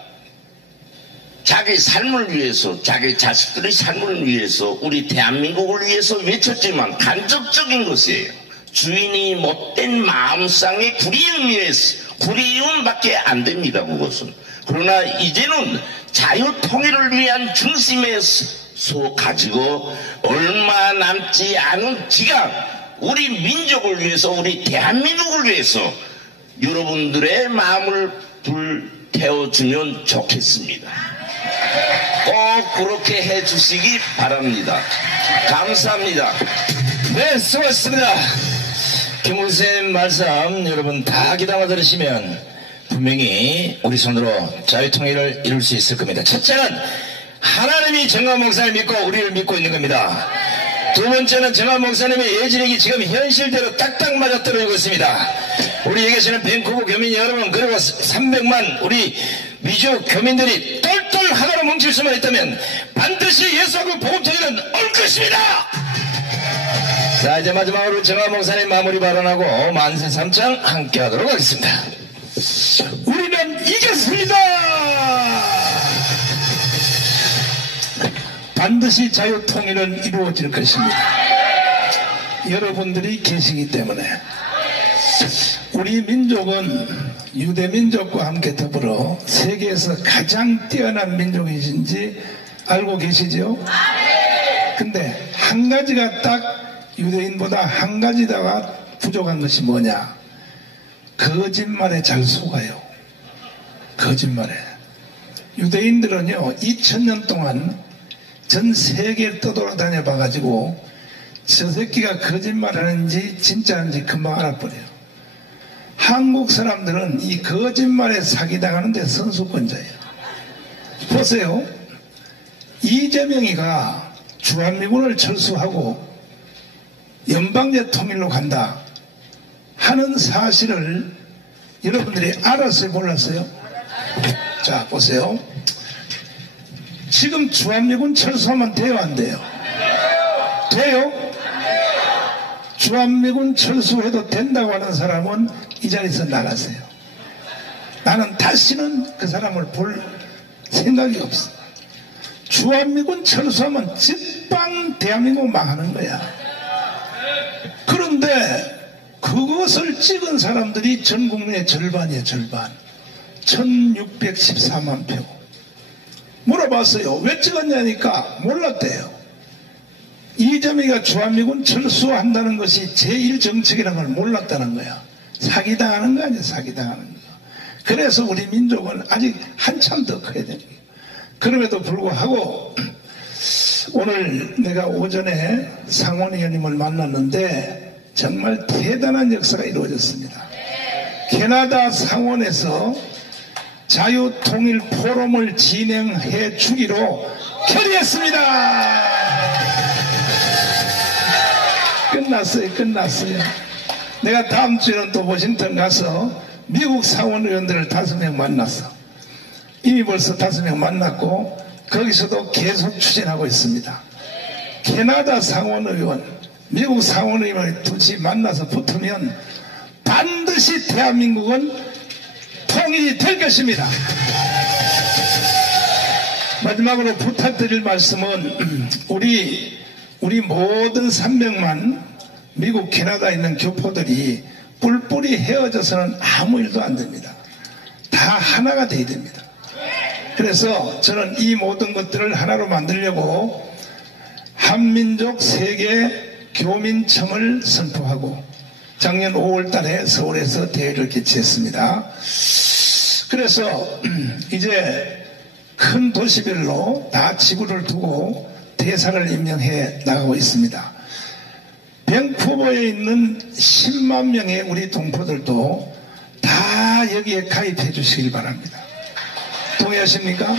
자기 삶을 위해서, 자기 자식들의 삶을 위해서, 우리 대한민국을 위해서 외쳤지만 간접적인 것이에요. 주인이 못된 마음상의 구리움밖에 안 됩니다, 그것은. 그러나 이제는 자유통일을 위한 중심에서 가지고 얼마 남지 않은 기간, 우리 민족을 위해서, 우리 대한민국을 위해서 여러분들의 마음을 불태워주면 좋겠습니다. 꼭 그렇게 해주시기 바랍니다. 감사합니다. 네, 수고하셨습니다. 김문수님 말씀 여러분 다 귀담아 들으시면 분명히 우리 손으로 자유통일을 이룰 수 있을 겁니다. 첫째는 하나님이 정화 목사를 믿고 우리를 믿고 있는 겁니다. 두 번째는 정화 목사님의 예지력이 지금 현실대로 딱딱 맞아 떨어지고 있습니다. 우리 여기 계시는 밴쿠버 교민 여러분, 그리고 300만 우리 미주 교민들이 똘똘 하나로 뭉칠 수만 있다면 반드시 예수하고 복음통일은 올 것입니다. 자, 이제 마지막으로 정화 목사님 마무리 발언하고 만세 3장 함께 하도록 하겠습니다. 우리는 이겼습니다. 반드시 자유통일은 이루어질 것입니다. 여러분들이 계시기 때문에. 우리 민족은 유대민족과 함께 더불어 세계에서 가장 뛰어난 민족이신지 알고 계시죠? 근데 한 가지가 딱 유대인보다 한 가지다가 부족한 것이 뭐냐? 거짓말에 잘 속아요. 거짓말에. 유대인들은요, 2000년 동안 전 세계를 떠돌아다녀 봐가지고 저 새끼가 거짓말하는지 진짜인지 금방 알아버려요. 한국 사람들은 이 거짓말에 사기당하는데 선수권자예요. 보세요. 이재명이가 주한미군을 철수하고 연방제 통일로 간다 하는 사실을 여러분들이 알았어요, 몰랐어요? 자, 보세요. 지금 주한미군 철수하면 돼요, 안 돼요? 돼요? 주한미군 철수해도 된다고 하는 사람은 이 자리에서 나가세요. 나는 다시는 그 사람을 볼 생각이 없어. 주한미군 철수하면 직방 대한민국 망하는 거야. 그런데 그것을 찍은 사람들이 전 국민의 절반이에요, 절반. 1614만 표. 물어봤어요. 왜 찍었냐니까 몰랐대요. 이재명이가 주한미군 철수한다는 것이 제1정책이라는 걸 몰랐다는 거야. 사기당하는 거 아니야, 사기당하는 거. 그래서 우리 민족은 아직 한참 더 커야 되는 거예요. 그럼에도 불구하고 오늘 내가 오전에 상원 의원님을 만났는데 정말 대단한 역사가 이루어졌습니다. 캐나다 상원에서 자유통일 포럼을 진행해 주기로 결의했습니다. 끝났어요, 끝났어요. 내가 다음 주에는 또 워싱턴 가서 미국 상원 의원들을 5명 만났어. 이미 벌써 5명 만났고 거기서도 계속 추진하고 있습니다. 캐나다 상원 의원, 미국 상원 의원이 둘이 만나서 붙으면 반드시 대한민국은 통일이 될 것입니다. 마지막으로 부탁드릴 말씀은 우리 모든 300만 미국 캐나다에 있는 교포들이 뿔뿔이 헤어져서는 아무 일도 안 됩니다. 다 하나가 돼야 됩니다. 그래서 저는 이 모든 것들을 하나로 만들려고 한민족 세계 교민청을 선포하고 작년 5월 달에 서울에서 대회를 개최했습니다. 그래서 이제 큰 도시별로 다 지구를 두고 대사를 임명해 나가고 있습니다. 밴쿠버에 있는 10만 명의 우리 동포들도 다 여기에 가입해 주시길 바랍니다. 동의하십니까?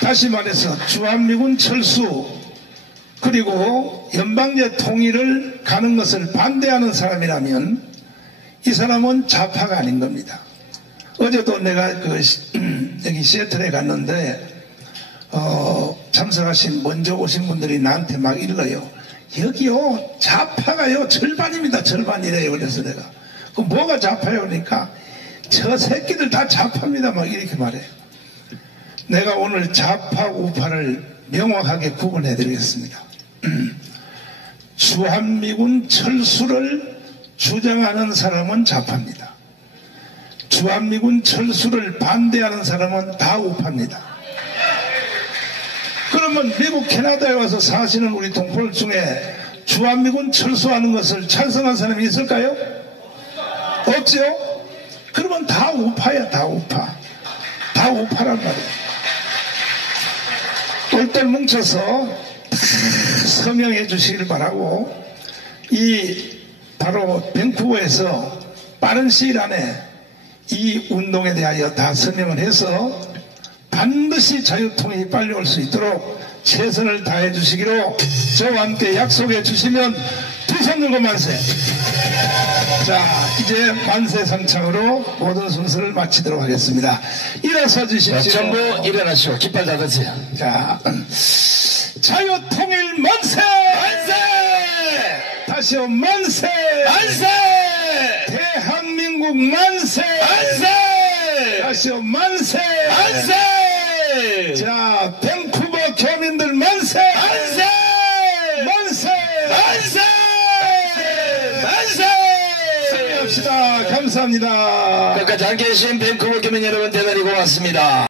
다시 말해서 주한미군 철수 그리고 연방제 통일을 가는 것을 반대하는 사람이라면 이 사람은 좌파가 아닌 겁니다. 어제도 내가 여기 시애틀에 갔는데 참석하신 먼저 오신 분들이 나한테 막 일러요. 여기요 좌파가요 절반입니다. 절반이래요. 그래서 내가 그 뭐가 좌파요? 그러니까 저 새끼들 다 좌파입니다. 막 이렇게 말해요. 내가 오늘 좌파 우파를 명확하게 구분해 드리겠습니다. 주한미군 철수를 주장하는 사람은 좌파입니다. 주한미군 철수를 반대하는 사람은 다 우파입니다. 그러면 미국 캐나다에 와서 사시는 우리 동포들 중에 주한미군 철수하는 것을 찬성한 사람이 있을까요? 없죠? 그러면 다 우파야. 다 우파. 다 우파란 말이에요. 똘똘 뭉쳐서 다 서명해 주시길 바라고 바로 밴쿠버에서 빠른 시일 안에 이 운동에 대하여 다 서명을 해서 반드시 자유통일이 빨리 올 수 있도록 최선을 다해 주시기로 저와 함께 약속해 주시면 두 손 들고 만세. 자, 이제 만세 상창으로 모든 순서를 마치도록 하겠습니다. 일어서 주십시오. 전부 일어나시고 깃발 닫으세요. 자, 자유통일 만세! 만세! 다시요, 만세! 만세! 대한민국 만세! 만세! 다시요, 만세! 만세! 자, 밴쿠버 교민들 만세! 만세! 만세! 만세! 만세! 합시다. 감사합니다. 끝까지 함께 해주신 밴쿠버 교민 여러분 대단히 고맙습니다.